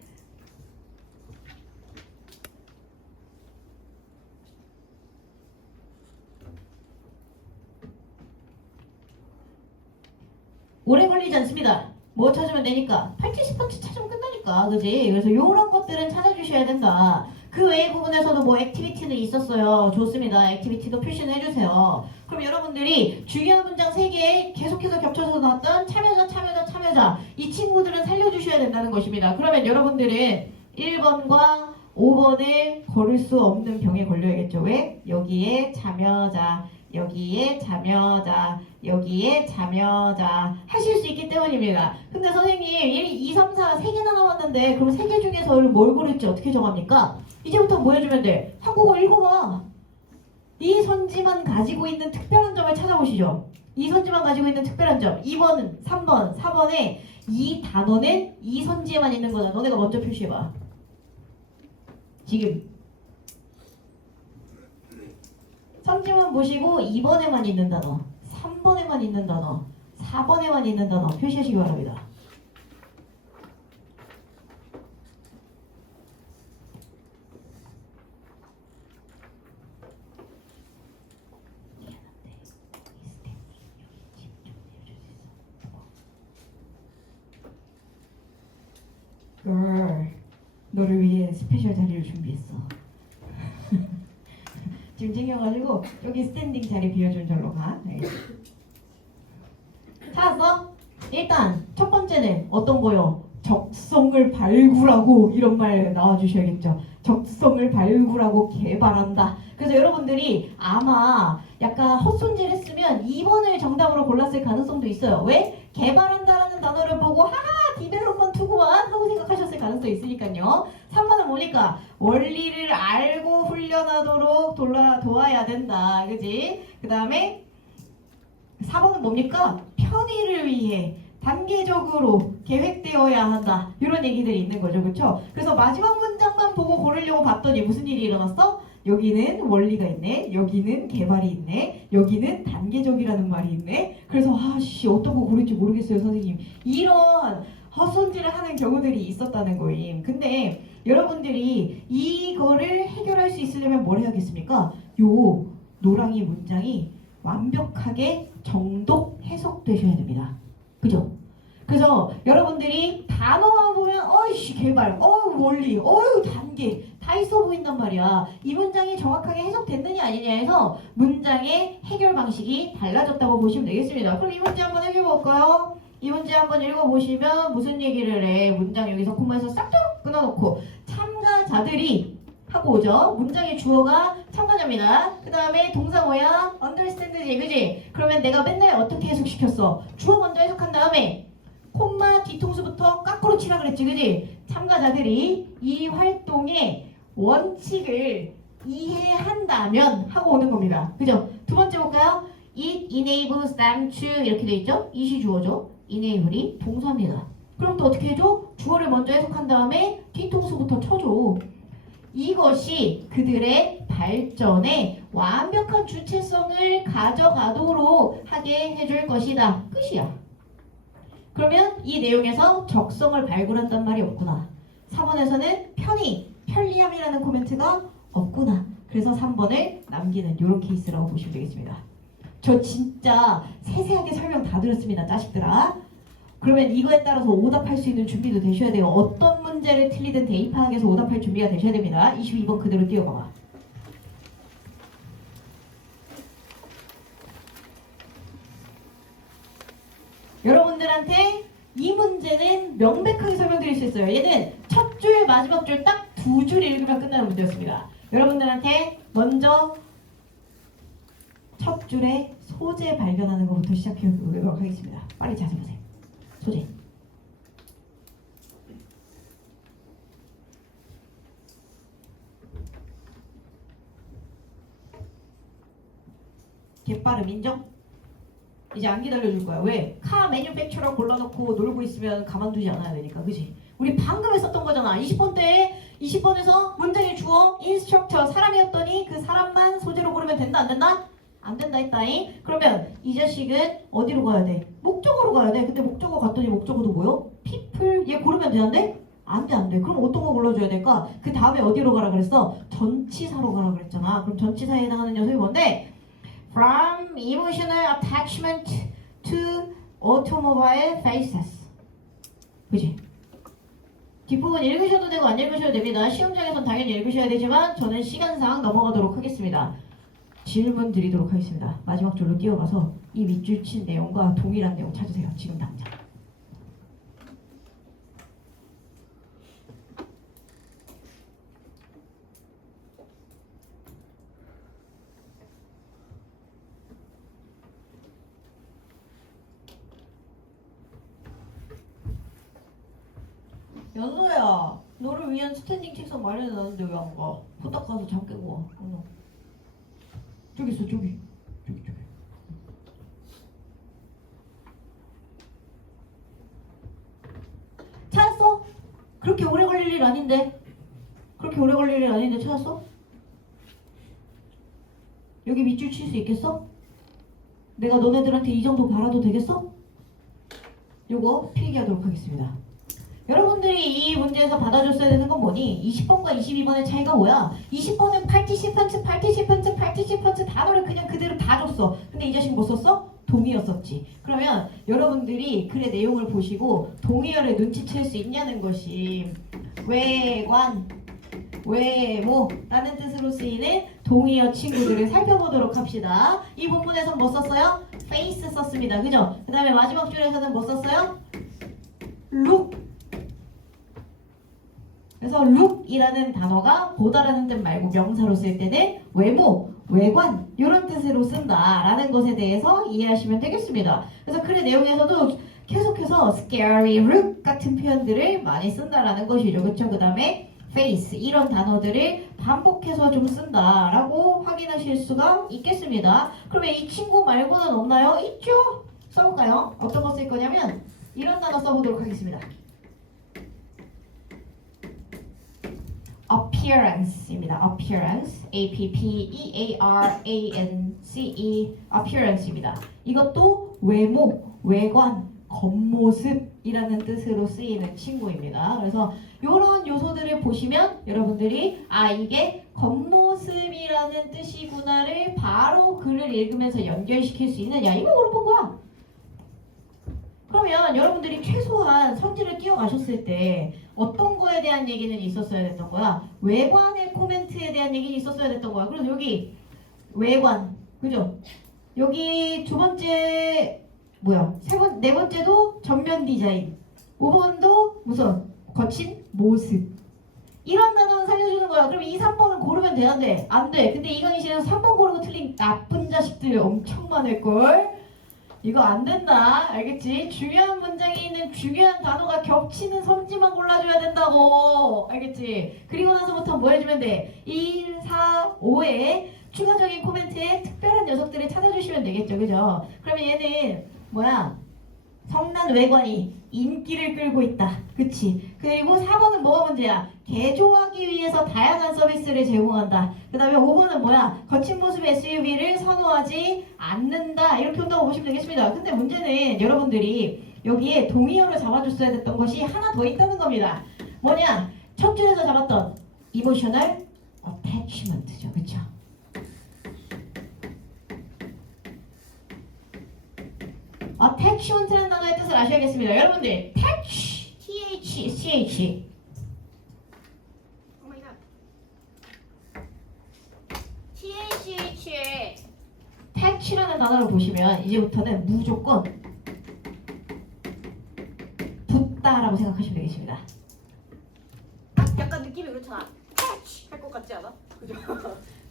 오래 걸리지 않습니다. 뭐 찾으면 되니까. participant 찾으면 끝나니까. 그지? 그래서 요런 것들은 찾아주셔야 된다. 그 외의 부분에서도 뭐 액티비티는 있었어요. 좋습니다. 액티비티도 표시는 해주세요. 그럼 여러분들이 중요한 문장 3개 계속해서 겹쳐서 나왔던 참여자 이 친구들은 살려주셔야 된다는 것입니다. 그러면 여러분들은 1번과 5번을 걸을 수 없는 병에 걸려야겠죠. 왜? 여기에 참여자, 여기에 참여자, 여기에 참여자 하실 수 있기 때문입니다. 근데 선생님 1, 2, 3, 4 3개나 나왔는데 그럼 3개 중에서 뭘 고를지 어떻게 정합니까? 이제부터 뭐 해주면 돼? 한국어 읽어봐. 이 선지만 가지고 있는 특별한 점을 찾아보시죠. 이 선지만 가지고 있는 특별한 점 2번, 3번, 4번에 이 단어는 이 선지에만 있는 거다. 너네가 먼저 표시해봐. 지금 선지만 보시고 2번에만 있는 단어, 3번에만 있는 단어, 4번에만 있는 단어 표시하시기 바랍니다. 너를 위해 스페셜 자리를 준비했어. 지금 챙겨가지고 여기 스탠딩 자리 비워준 절로 가. 네. 찾았어? 일단 첫 번째는 어떤 거요? 적성을 발굴하고 이런 말 나와주셔야겠죠. 적성을 발굴하고 개발한다. 그래서 여러분들이 아마 약간 헛손질 했으면 2번을 정답으로 골랐을 가능성도 있어요. 왜? 개발한다라는 단어를 보고 하하 디벨롭먼트구만 하고 생각하셨을 가능성이 있으니까요. 3번은 뭐니까 원리를 알고 훈련하도록 도와야 된다. 그지? 그 다음에 4번은 뭡니까? 편의를 위해 단계적으로 계획되어야 한다. 이런 얘기들이 있는 거죠. 그렇죠? 그래서 마지막 문장만 보고 고르려고 봤더니 무슨 일이 일어났어? 여기는 원리가 있네. 여기는 개발이 있네. 여기는 단계적이라는 말이 있네. 그래서 아씨 어떤 거 고를지 모르겠어요 선생님. 이런 헛손질을 하는 경우들이 있었다는 거임. 근데 여러분들이 이거를 해결할 수 있으려면 뭘 해야겠습니까? 요 노랑이 문장이 완벽하게 정독 해석되셔야 됩니다. 그죠? 그래서 여러분들이 단어만 보면 어이씨 개발, 원리, 단계 다 있어 보인단 말이야. 이 문장이 정확하게 해석됐느냐 아니냐 해서 문장의 해결 방식이 달라졌다고 보시면 되겠습니다. 그럼 이 문제 한번 해볼까요? 이 문제 한번 읽어보시면 무슨 얘기를 해? 문장 여기서 코마에서 싹둑 끊어놓고 참가자들이 하고 오죠. 문장의 주어가 참가자입니다. 그 다음에 동사 뭐야? understand지, 그지? 그러면 내가 맨날 어떻게 해석시켰어? 주어 먼저 해석한 다음에 콤마 뒤통수부터 까꾸로 치라 그랬지, 그지? 참가자들이 이 활동의 원칙을 이해한다면 하고 오는 겁니다. 그죠? 두 번째 볼까요? It enables them to 이렇게 돼 있죠? it이 주어죠. enable이 동사입니다. 그럼 또 어떻게 해줘? 주어를 먼저 해석한 다음에 뒤통수부터 쳐줘. 이것이 그들의 발전에 완벽한 주체성을 가져가도록 하게 해줄 것이다. 끝이야. 그러면 이 내용에서 적성을 발굴한단 말이 없구나. 4번에서는 편리함이라는 코멘트가 없구나. 그래서 3번을 남기는 이런 케이스라고 보시면 되겠습니다. 저 진짜 세세하게 설명 다 드렸습니다. 자식들아. 그러면 이거에 따라서 오답할 수 있는 준비도 되셔야 돼요. 어떤 문제를 틀리든 대입학에서 오답할 준비가 되셔야 됩니다. 22번 그대로 띄워봐봐. 여러분들한테 이 문제는 명백하게 설명드릴 수 있어요. 얘는 첫 줄, 마지막 줄 딱 두 줄 읽으면 끝나는 문제였습니다. 여러분들한테 먼저 첫 줄에 소재 발견하는 것부터 시작해 보도록 하겠습니다. 빨리 자세히 보세요. 소재. 개빠름 인정? 이제 안 기다려줄 거야. 왜? 카 매뉴팩처러 골라놓고 놀고 있으면 가만두지 않아야 되니까. 그치? 우리 방금 했었던 거잖아. 20번에서 문장의 주어 인스트럭터 사람이었더니 그 사람만 소재로 고르면 된다 안 된다? 안 된다 했다잉. 그러면 이 자식은 어디로 가야 돼? 목적어로 가야 돼. 근데 목적어 갔더니 목적어도 뭐요? people. 얘 고르면 되는데? 안 돼, 안 돼. 그럼 어떤 거 골라줘야 될까? 그 다음에 어디로 가라 그랬어? 전치사로 가라 그랬잖아. 그럼 전치사에 해당하는 녀석이 뭔데? From emotional attachment to automobile faces. 그치? 뒷부분 읽으셔도 되고 안 읽으셔도 됩니다. 시험장에선 당연히 읽으셔야 되지만 저는 시간상 넘어가도록 하겠습니다. 질문 드리도록 하겠습니다. 마지막 줄로 뛰어가서 이 밑줄 친 내용과 동일한 내용 찾으세요. 지금 당장. 연서야, 너를 위한 스탠딩 책상 마련해놨는데 왜 안 가? 부탁 가서 잠 깨고 와. 저기 있어, 저기. 저기. 찾았어? 그렇게 오래 걸릴 일 아닌데. 그렇게 오래 걸릴 일 아닌데 찾았어? 여기 밑줄 칠 수 있겠어? 내가 너네들한테 이 정도 바라도 되겠어? 요거 필기하도록 하겠습니다. 여러분들이 이 문제에서 받아줬어야 되는 건 뭐니? 20번과 22번의 차이가 뭐야? 20번은 participant 단어를 그냥 그대로 다 줬어. 근데 이 자식 뭐 썼어? 동의었었지. 그러면 여러분들이 글의 내용을 보시고 동의어를 눈치챌 수 있냐는 것이 외관, 외모라는 뜻으로 쓰이는 동의어 친구들을 살펴보도록 합시다. 이 본문에서 뭐 썼어요? face 썼습니다. 그죠? 그 다음에 마지막 줄에서는 뭐 썼어요? look. 그래서 look이라는 단어가 보다라는 뜻 말고 명사로 쓸 때는 외모, 외관 이런 뜻으로 쓴다라는 것에 대해서 이해하시면 되겠습니다. 그래서 글의 내용에서도 계속해서 scary, look 같은 표현들을 많이 쓴다라는 것이죠. 그렇죠? 그 다음에 face 이런 단어들을 반복해서 좀 쓴다라고 확인하실 수가 있겠습니다. 그러면 이 친구 말고는 없나요? 있죠? 써볼까요? 어떤 거 쓸 거냐면 이런 단어 써보도록 하겠습니다. appearance입니다. appearance, appearance, appearance입니다. 이것도 외모, 외관, 겉모습이라는 뜻으로 쓰이는 친구입니다. 그래서 이런 요소들을 보시면 여러분들이 아 이게 겉모습이라는 뜻이구나를 바로 글을 읽으면서 연결시킬 수 있느냐 이거 물어본 거야. 그러면 여러분들이 최소한 성질을 끼워가셨을 때 어떤 거에 대한 얘기는 있었어야 됐던 거야? 외관의 코멘트에 대한 얘기는 있었어야 됐던 거야. 그래서 여기 외관, 그죠? 여기 두 번째 네 번째도 전면 디자인, 5번도 무슨 거친 모습. 이런 단어는 살려주는 거야. 그럼 2, 3번은 고르면 돼, 안 돼? 안 돼. 근데 이 강의실에서 3번 고르고 틀린 나쁜 자식들 엄청 많을걸? 이거 안 된다. 알겠지? 중요한 문장에 있는 중요한 단어가 겹치는 선지만 골라줘야 된다고. 알겠지? 그리고 나서부터 뭐 해주면 돼? 1, 4, 5에 추가적인 코멘트에 특별한 녀석들을 찾아주시면 되겠죠. 그죠? 그러면 얘는 뭐야? 성난 외관이 인기를 끌고 있다. 그치? 그리고 4번은 뭐가 문제야? 개조하기 위해서 다양한 서비스를 제공한다. 그 다음에 5번은 뭐야? 거친 모습의 SUV를 선호하지 않는다. 이렇게 온다고 보시면 되겠습니다. 근데 문제는 여러분들이 여기에 동의어를 잡아줬어야 됐던 것이 하나 더 있다는 겁니다. 뭐냐? 첫 줄에서 잡았던 emotional attachment죠. 그쵸? attachment라는 단어의 뜻을 아셔야겠습니다. 여러분들 touch, ch. touch라는 단어를 보시면 이제부터는 무조건 붙다라고 생각하시면 되겠습니다. 약간 느낌이 그렇잖아. touch 할 것 같지 않아? 그죠?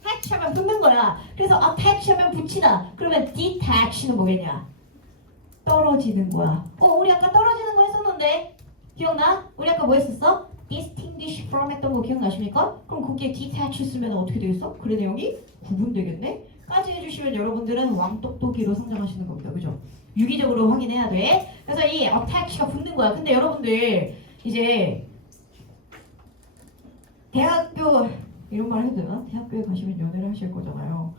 touch 하면 붙는 거야. 그래서 attach 하면 붙이다. 그러면 detach는 뭐겠냐? 떨어지는 거야. 우리 아까 떨어지는 거 했었는데 기억나? 우리 아까 뭐 했었어? distinguish from 했던 거 기억나십니까? 그럼 거기에 detach 쓰면 어떻게 되겠어? 글의 내용이 구분되겠네? 까지 해주시면 여러분들은 왕똑똑이로 성장하시는 겁니다. 그죠? 유기적으로 확인해야 돼. 그래서 이 attach가 붙는 거야. 근데 여러분들 이제 대학교 이런 말 해도 되나? 대학교에 가시면 연애를 하실 거잖아요.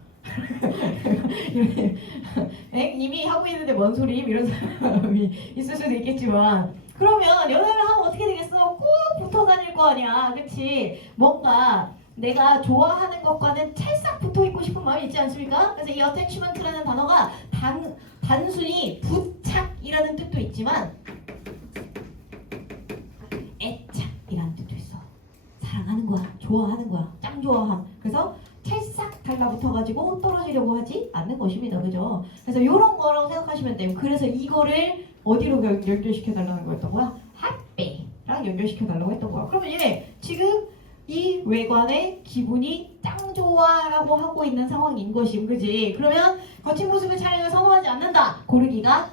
이미 하고 있는데 뭔 소리? 이런 사람이 있을 수도 있겠지만 그러면 연애를 하면 어떻게 되겠어? 꼭 붙어 다닐 거 아니야. 그치? 뭔가 내가 좋아하는 것과는 찰싹 붙어 있고 싶은 마음이 있지 않습니까? 그래서 이 attachment라는 단어가 단순히 부착이라는 뜻도 있지만 애착이라는 뜻도 있어. 사랑하는 거야. 좋아하는 거야. 짱 좋아함. 그래서 찰싹 달라붙어가지고 떨어지려고 하지 않는 것입니다. 그죠? 그래서 이런 거라고 생각하시면 돼요. 그래서 이거를 어디로 연결시켜달라는 거였던 거야? happy랑 연결시켜달라고 했던 거야. 그러면 얘 지금 이 외관의 기분이 짱 좋아라고 하고 있는 상황인 것임. 그지? 그러면 거친 모습의 촬영을 선호하지 않는다. 고르기가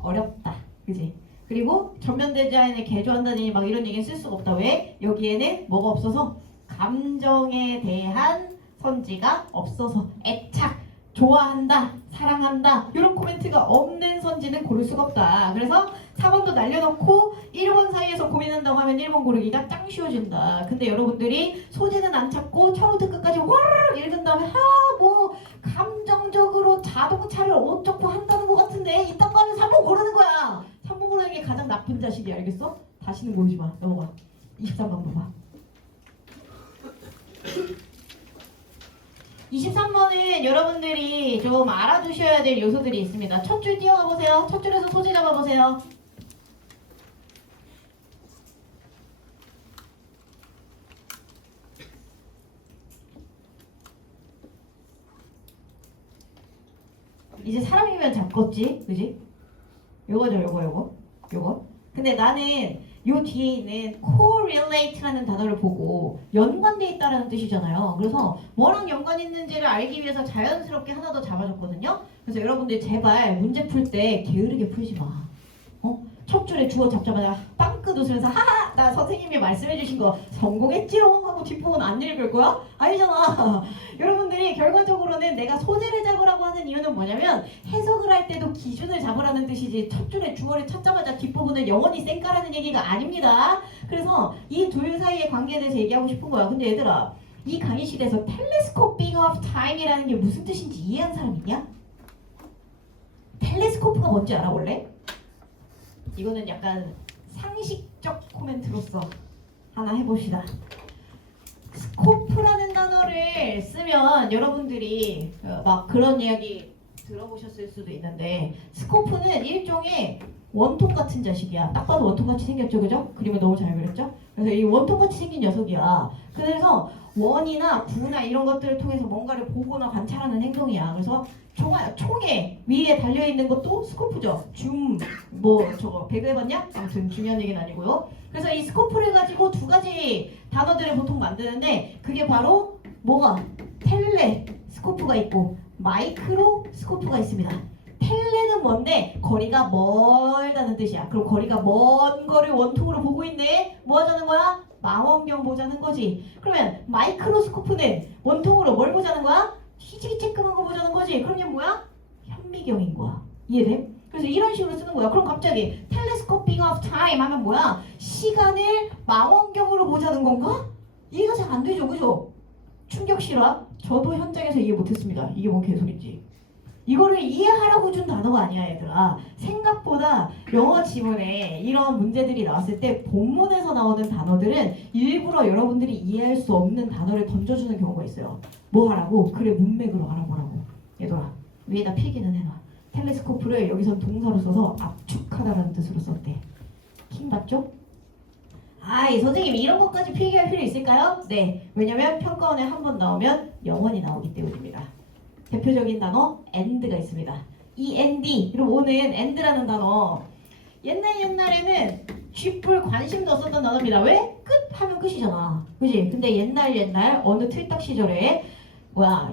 어렵다. 그지? 그리고 전면 디자인을 개조한다니 막 이런 얘기는 쓸 수가 없다. 왜? 여기에는 뭐가 없어서 감정에 대한 선지가 없어서 애착, 좋아한다, 사랑한다 이런 코멘트가 없는 선지는 고를 수가 없다. 그래서 4번도 날려놓고 1번 사이에서 고민한다고 하면 1번 고르기가 짱 쉬워진다. 근데 여러분들이 소재는 안 찾고 처음부터 끝까지 와르르 읽은 다음에 뭐 감정적으로 자동차를 어쩌고 한다는 것 같은데 이딴 거는 3번 고르는 거야. 3번 고르는 게 가장 나쁜 자식이 알겠어? 다시는 고르지 마. 넘어가. 23번 봐봐. 23번은 여러분들이 좀 알아두셔야 될 요소들이 있습니다. 첫 줄 띄워가 보세요. 첫 줄에서 소재 잡아 보세요. 이제 사람이면 잡겠지, 그지? 요거죠, 요거. 근데 나는 요 뒤에 있는 correlate라는 단어를 보고 연관돼 있다라는 뜻이잖아요. 그래서 뭐랑 연관 있는지를 알기 위해서 자연스럽게 하나 더 잡아줬거든요. 그래서 여러분들 제발 문제 풀 때 게으르게 풀지 마. 첫 줄에 주어 잡자마자 빵긋 웃으면서 하하 나 선생님이 말씀해 주신 거 성공했지롱 하고 뒷부분 안 읽을 거야? 아니잖아. 여러분들이 결과적으로는 내가 소재를 잡으라고 하는 이유는 뭐냐면 해석을 할 때도 기준을 잡으라는 뜻이지 첫 줄에 주어를 찾자마자 뒷부분을 영원히 쌩까라는 얘기가 아닙니다. 그래서 이 둘 사이의 관계에 대해서 얘기하고 싶은 거야. 근데 얘들아 이 강의실에서 telescoping of time이라는 게 무슨 뜻인지 이해한 사람 있냐? 텔레스코프가 뭔지 알아 원래? 이거는 약간 상식적 코멘트로서 하나 해봅시다. 스코프라는 단어를 쓰면 여러분들이 막 그런 이야기 들어보셨을 수도 있는데 스코프는 일종의 원통 같은 자식이야. 딱 봐도 원통같이 생겼죠, 그죠? 그림을 너무 잘 그렸죠? 그래서 이 원통같이 생긴 녀석이야. 그래서 원이나 구나 이런 것들을 통해서 뭔가를 보거나 관찰하는 행동이야. 그래서 총에 위에 달려있는 것도 스코프죠. 저거 배그 해봤냐? 아무튼 중요한 얘기는 아니고요. 그래서 이 스코프를 가지고 두 가지 단어들을 보통 만드는데 그게 바로 뭐가? 텔레스코프가 있고 마이크로 스코프가 있습니다. 텔레는 뭔데? 거리가 멀다는 뜻이야. 그럼 거리가 먼 거를 원통으로 보고 있네. 뭐 하자는 거야? 망원경 보자는 거지. 그러면 마이크로스코프는 원통으로 뭘 보자는 거야? 희지기 쬐끄만 거 보자는 거지. 그럼 얘 뭐야? 현미경인 거야. 이해돼? 그래서 이런 식으로 쓰는 거야. 그럼 갑자기 telescoping of time 하면 뭐야? 시간을 망원경으로 보자는 건가? 이해가 잘 안 되죠, 그죠? 충격 실화? 저도 현장에서 이해 못했습니다. 이게 뭔 개소리인지. 이거를 이해하라고 준 단어가 아니야 얘들아. 생각보다 영어 지문에 이런 문제들이 나왔을 때 본문에서 나오는 단어들은 일부러 여러분들이 이해할 수 없는 단어를 던져주는 경우가 있어요. 뭐 하라고? 그래 문맥으로 알아보라고. 얘들아 위에다 필기는 해놔. 텔레스코프를 여기선 동사로 써서 압축하다라는 뜻으로 썼대. 킹 받죠? 아이 선생님 이런 것까지 필기할 필요 있을까요? 네, 왜냐면 평가원에 한 번 나오면 영원히 나오기 때문입니다. 대표적인 단어 and가 있습니다. 이 and, 그럼 오는 and라는 단어 옛날에는 쥐뿔 관심도 없었던 단어입니다. 왜? 끝 하면 끝이잖아. 그지? 근데 옛날 어느 틀딱 시절에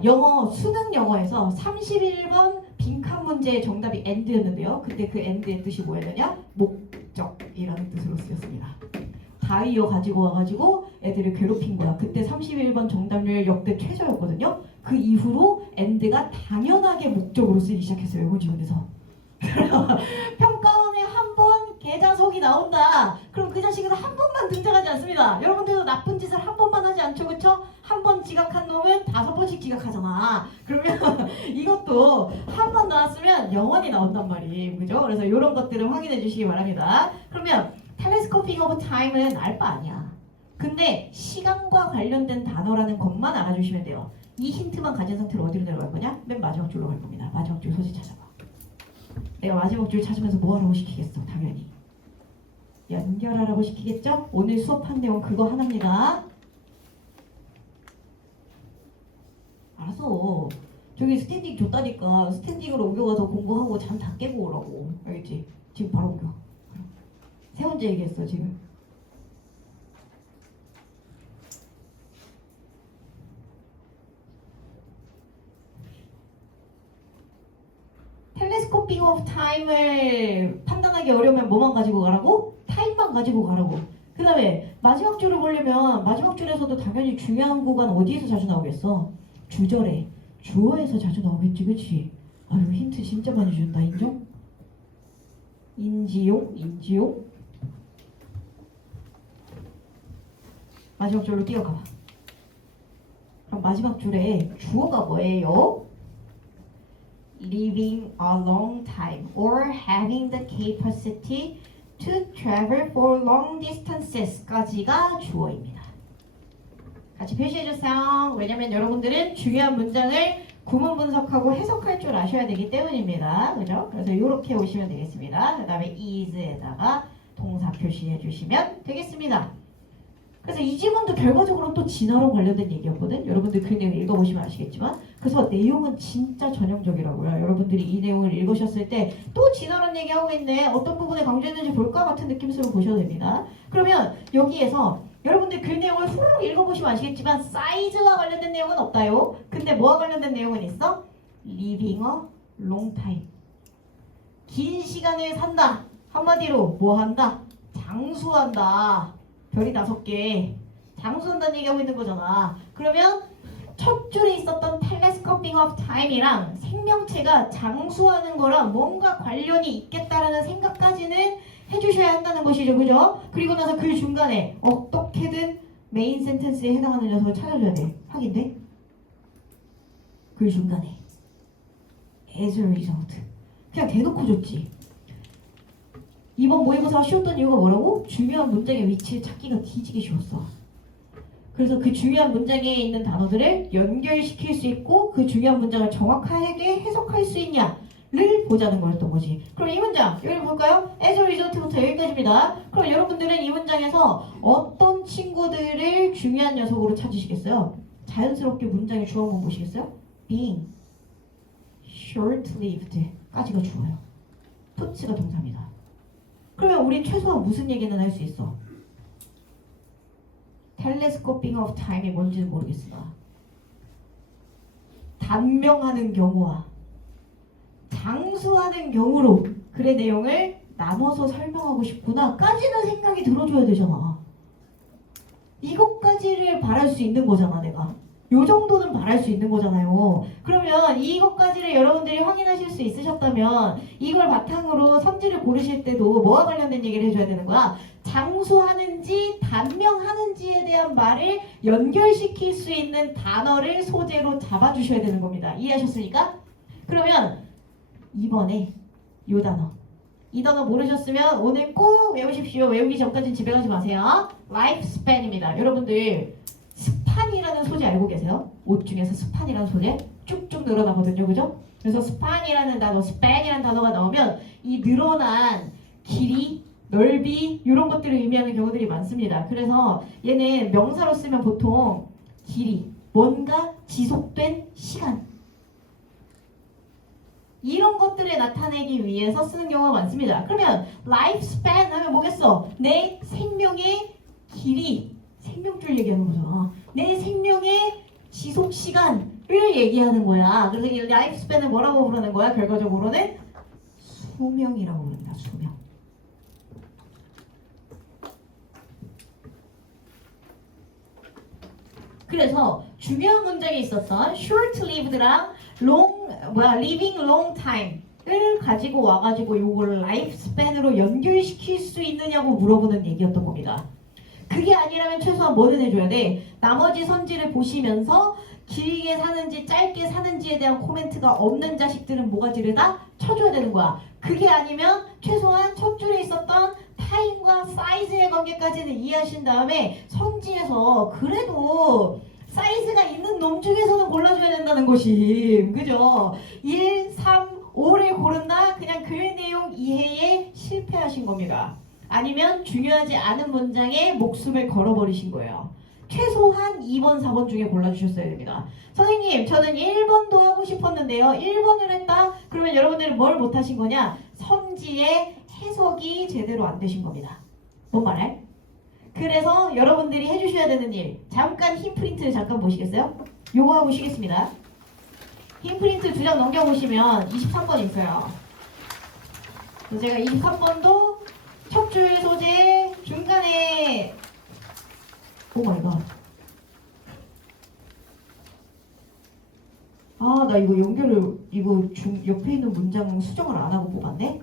영어 수능 영어에서 31번 빈칸 문제의 정답이 and였는데요. 그때 그 and의 뜻이 뭐였느냐? 목적이라는 뜻으로 쓰였습니다. 다이어 가지고 와가지고 애들을 괴롭힌 거야. 그때 31번 정답률 역대 최저였거든요. 그 이후로 and가 당연하게 목적으로 쓰기 시작했어요. 영어 지원에서. 평가원에 한 번 계좌석이 나온다. 그럼 그 자식은 한 번만 등장하지 않습니다. 여러분들도 나쁜 짓을 한 번만 하지 않죠, 그쵸? 한 번 지각한 놈은 5번씩 지각하잖아. 그러면 이것도 한 번 나왔으면 영원히 나온단 말이에요, 그죠? 그래서 이런 것들을 확인해 주시기 바랍니다. 그러면 telescoping of time은 알 바 아니야. 근데 시간과 관련된 단어라는 것만 알아주시면 돼요. 이 힌트만 가진 상태로 어디로 내려갈 거냐? 맨 마지막 줄로 갈 겁니다. 마지막 줄 소지 찾아봐. 내가 마지막 줄 찾으면서 뭐 하라고 시키겠어? 당연히 연결하라고 시키겠죠? 오늘 수업한 내용 그거 하나입니다. 알았어. 저기 스탠딩 줬다니까 스탠딩으로 옮겨가서 공부하고 잠 다 깨고 오라고. 알겠지? 지금 바로 옮겨. 세 번째 얘기했어 지금. 텔레스코핑 오브 타임을 판단하기 어려우면 뭐만 가지고 가라고? 타임만 가지고 가라고. 그 다음에 마지막 줄을 보려면 마지막 줄에서도 당연히 중요한 구간 어디에서 자주 나오겠어? 주절에 주어에서 자주 나오겠지, 그치? 아유 힌트 진짜 많이 준다. 인정? 인지용? 마지막 줄로 뛰어가봐. 그럼 마지막 줄에 주어가 뭐예요? Living a long time or having the capacity to travel for long distances 까지가 주어입니다. 같이 표시해주세요. 왜냐면 여러분들은 중요한 문장을 구문 분석하고 해석할 줄 아셔야 되기 때문입니다. 그죠? 그래서 이렇게 오시면 되겠습니다. 그 다음에 is에다가 동사 표시해 주시면 되겠습니다. 그래서 이 지문도 결과적으로 또 진화로 관련된 얘기였거든. 여러분들 그 내용 읽어보시면 아시겠지만, 그래서 내용은 진짜 전형적이라고요. 여러분들이 이 내용을 읽으셨을 때 또 진화론 얘기하고 있네, 어떤 부분에 강조했는지 볼까 같은 느낌으로 보셔도 됩니다. 그러면 여기에서 여러분들 그 내용을 후루룩 읽어보시면 아시겠지만 사이즈와 관련된 내용은 없다요. 근데 뭐와 관련된 내용은 있어? living a long time. 긴 시간을 산다. 한마디로 뭐 한다? 장수한다. 별이 5개. 장수한다는 얘기하고 있는 거잖아. 그러면 첫 줄에 있었던 telescoping of time이랑 생명체가 장수하는 거랑 뭔가 관련이 있겠다라는 생각까지는 해주셔야 한다는 것이죠. 그죠? 그리고 나서 그 중간에 어떻게든 메인 센텐스에 해당하는 녀석을 찾아줘야 돼. 확인돼? 그 중간에 as a result. 그냥 대놓고 줬지. 이번 모의고사가 쉬웠던 이유가 뭐라고? 중요한 문장의 위치를 찾기가 뒤지게 쉬웠어. 그래서 그 중요한 문장에 있는 단어들을 연결시킬 수 있고 그 중요한 문장을 정확하게 해석할 수 있냐를 보자는 거였던 거지. 그럼 이 문장 여기 볼까요? as a result부터 여기까지입니다. 그럼 여러분들은 이 문장에서 어떤 친구들을 중요한 녀석으로 찾으시겠어요? 자연스럽게 문장의 주어 한번 보시겠어요? being short-lived 까지가 주어요. to가 동사입니다. 그러면 우리 최소한 무슨 얘기는 할 수 있어? telescoping of time이 뭔지는 모르겠으나 단명하는 경우와 장수하는 경우로 글의 내용을 나눠서 설명하고 싶구나 까지는 생각이 들어줘야 되잖아. 이것까지를 바랄 수 있는 거잖아. 내가 요 정도는 바랄 수 있는 거잖아요. 그러면 이것까지를 여러분들이 확인하실 수 있으셨다면 이걸 바탕으로 선지를 고르실 때도 뭐와 관련된 얘기를 해줘야 되는 거야? 장수하는지 단명하는지에 대한 말을 연결시킬 수 있는 단어를 소재로 잡아주셔야 되는 겁니다. 이해하셨습니까? 그러면 이번에 이 단어 모르셨으면 오늘 꼭 외우십시오. 외우기 전까지는 집에 가지 마세요. lifespan입니다. 여러분들 스판이라는 소재 알고 계세요? 옷 중에서 스판이라는 소재 쭉쭉 늘어나거든요. 그죠? 그래서 스판이라는 단어, span이라는 단어가 나오면 이 늘어난 길이, 넓이 이런 것들을 의미하는 경우들이 많습니다. 그래서 얘는 명사로 쓰면 보통 길이, 뭔가 지속된 시간 이런 것들을 나타내기 위해서 쓰는 경우가 많습니다. 그러면 lifespan 하면 뭐겠어? 내 생명의 길이, 생명줄 얘기하는 거잖아. 내 생명의 지속 시간을 얘기하는 거야. 그래서 이 lifespan을 뭐라고 부르는 거야? 결과적으로는 수명이라고 부른다. 수명. 그래서 중요한 문장에 있었던 short-lived랑 living long time을 가지고 와가지고 요걸 lifespan으로 연결시킬 수 있느냐고 물어보는 얘기였던 겁니다. 그게 아니라면 최소한 뭐는 해줘야 돼? 나머지 선지를 보시면서 길게 사는지 짧게 사는지에 대한 코멘트가 없는 자식들은 뭐가지를 다 쳐줘야 되는 거야. 그게 아니면 최소한 첫 줄에 있었던 타임과 사이즈의 관계까지는 이해하신 다음에 선지에서 그래도 사이즈가 있는 놈 중에서는 골라줘야 된다는 것이, 그죠? 1, 3, 5를 고른다? 그냥 글 내용 이해에 실패하신 겁니다. 아니면 중요하지 않은 문장에 목숨을 걸어버리신 거예요. 최소한 2번, 4번 중에 골라주셨어야 됩니다. 선생님, 저는 1번도 하고 싶었는데요. 1번을 했다? 그러면 여러분들은 뭘 못하신 거냐? 선지의 해석이 제대로 안 되신 겁니다. 뭔 말해? 그래서 여러분들이 해주셔야 되는 일, 잠깐 힘 프린트를 잠깐 보시겠어요? 요거 하고 쉬겠습니다. 힘 프린트 2장 넘겨보시면 23번 있어요. 그래서 제가 23번도 첫 줄 소재 중간에 오 마이 갓. 아, 나 이거 옆에 있는 문장 수정을 안 하고 뽑았네?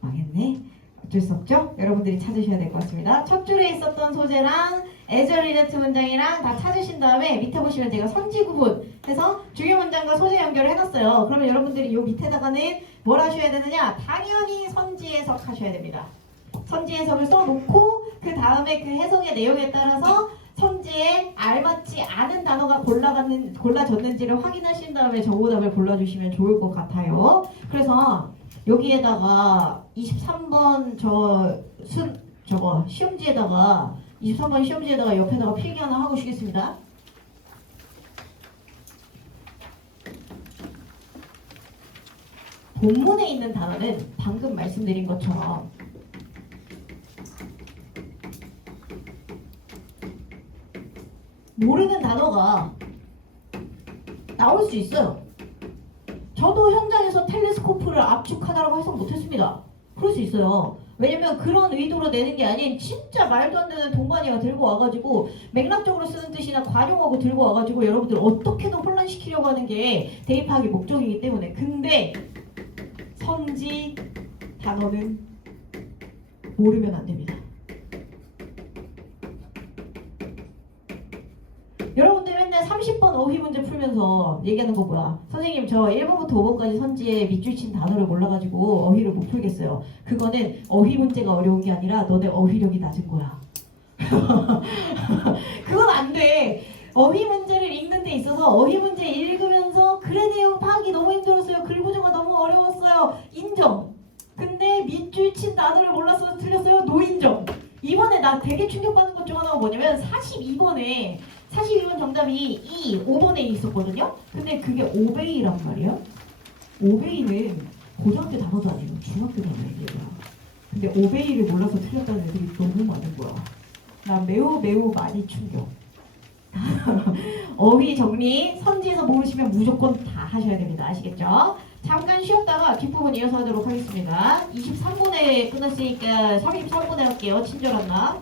망했네. 어쩔 수 없죠? 여러분들이 찾으셔야 될 것 같습니다. 첫 줄에 있었던 소재랑 as a result 문장이랑 다 찾으신 다음에 밑에 보시면 제가 선지 구분해서 중요 문장과 소재 연결을 해놨어요. 그러면 여러분들이 이 밑에다가는 뭘 하셔야 되느냐? 당연히 선지 해석 하셔야 됩니다. 선지 해석을 써놓고 그 다음에 그 해석의 내용에 따라서 선지에 알맞지 않은 단어가 골라졌는지를 확인하신 다음에 정오답을 골라주시면 좋을 것 같아요. 그래서 여기에다가 23번 시험지에다가 23번 시험지에다가 옆에다가 필기 하나 하고 쉬겠습니다. 본문에 있는 단어는 방금 말씀드린 것처럼 모르는 단어가 나올 수 있어요. 저도 현장에서 텔레스코프를 압축하다라고 해석 못했습니다. 그럴 수 있어요. 왜냐면 그런 의도로 내는 게 아닌 진짜 말도 안 되는 동반이가 들고 와가지고 맥락적으로 쓰는 뜻이나 관용하고 들고 와가지고 여러분들 어떻게든 혼란시키려고 하는 게 대입하기 목적이기 때문에. 근데 선지 단어는 모르면 안 됩니다. 여러분들 맨날 30번 어휘 문제 풀면서 얘기하는 거 뭐야? 선생님 저 1번부터 5번까지 선지에 밑줄 친 단어를 몰라가지고 어휘를 못 풀겠어요. 그거는 어휘 문제가 어려운 게 아니라 너네 어휘력이 낮은 거야. 그건 안 돼. 어휘 문제를 읽는 데 있어서 어휘 문제 읽으면서 글의 내용 파악이 너무 힘들었어요. 글 구조가 너무 어려웠어요. 인정. 근데 밑줄 친 단어를 몰라서 틀렸어요. 노인정. 이번에 나 되게 충격받는 것 중 하나가 뭐냐면 42번 정답이 5번에 있었거든요. 근데 그게 오베이란 말이야. 오베이는 고등학교 단어도 아니고 중학교 단어예요. 근데 오베이를 몰라서 틀렸다는 애들이 너무 많은 거야. 나 매우 많이 충격. 어휘 정리, 선지에서 모르시면 무조건 다 하셔야 됩니다. 아시겠죠? 잠깐 쉬었다가 뒷부분 이어서 하도록 하겠습니다. 23분에 끝났으니까 33분에 할게요. 친절한 나.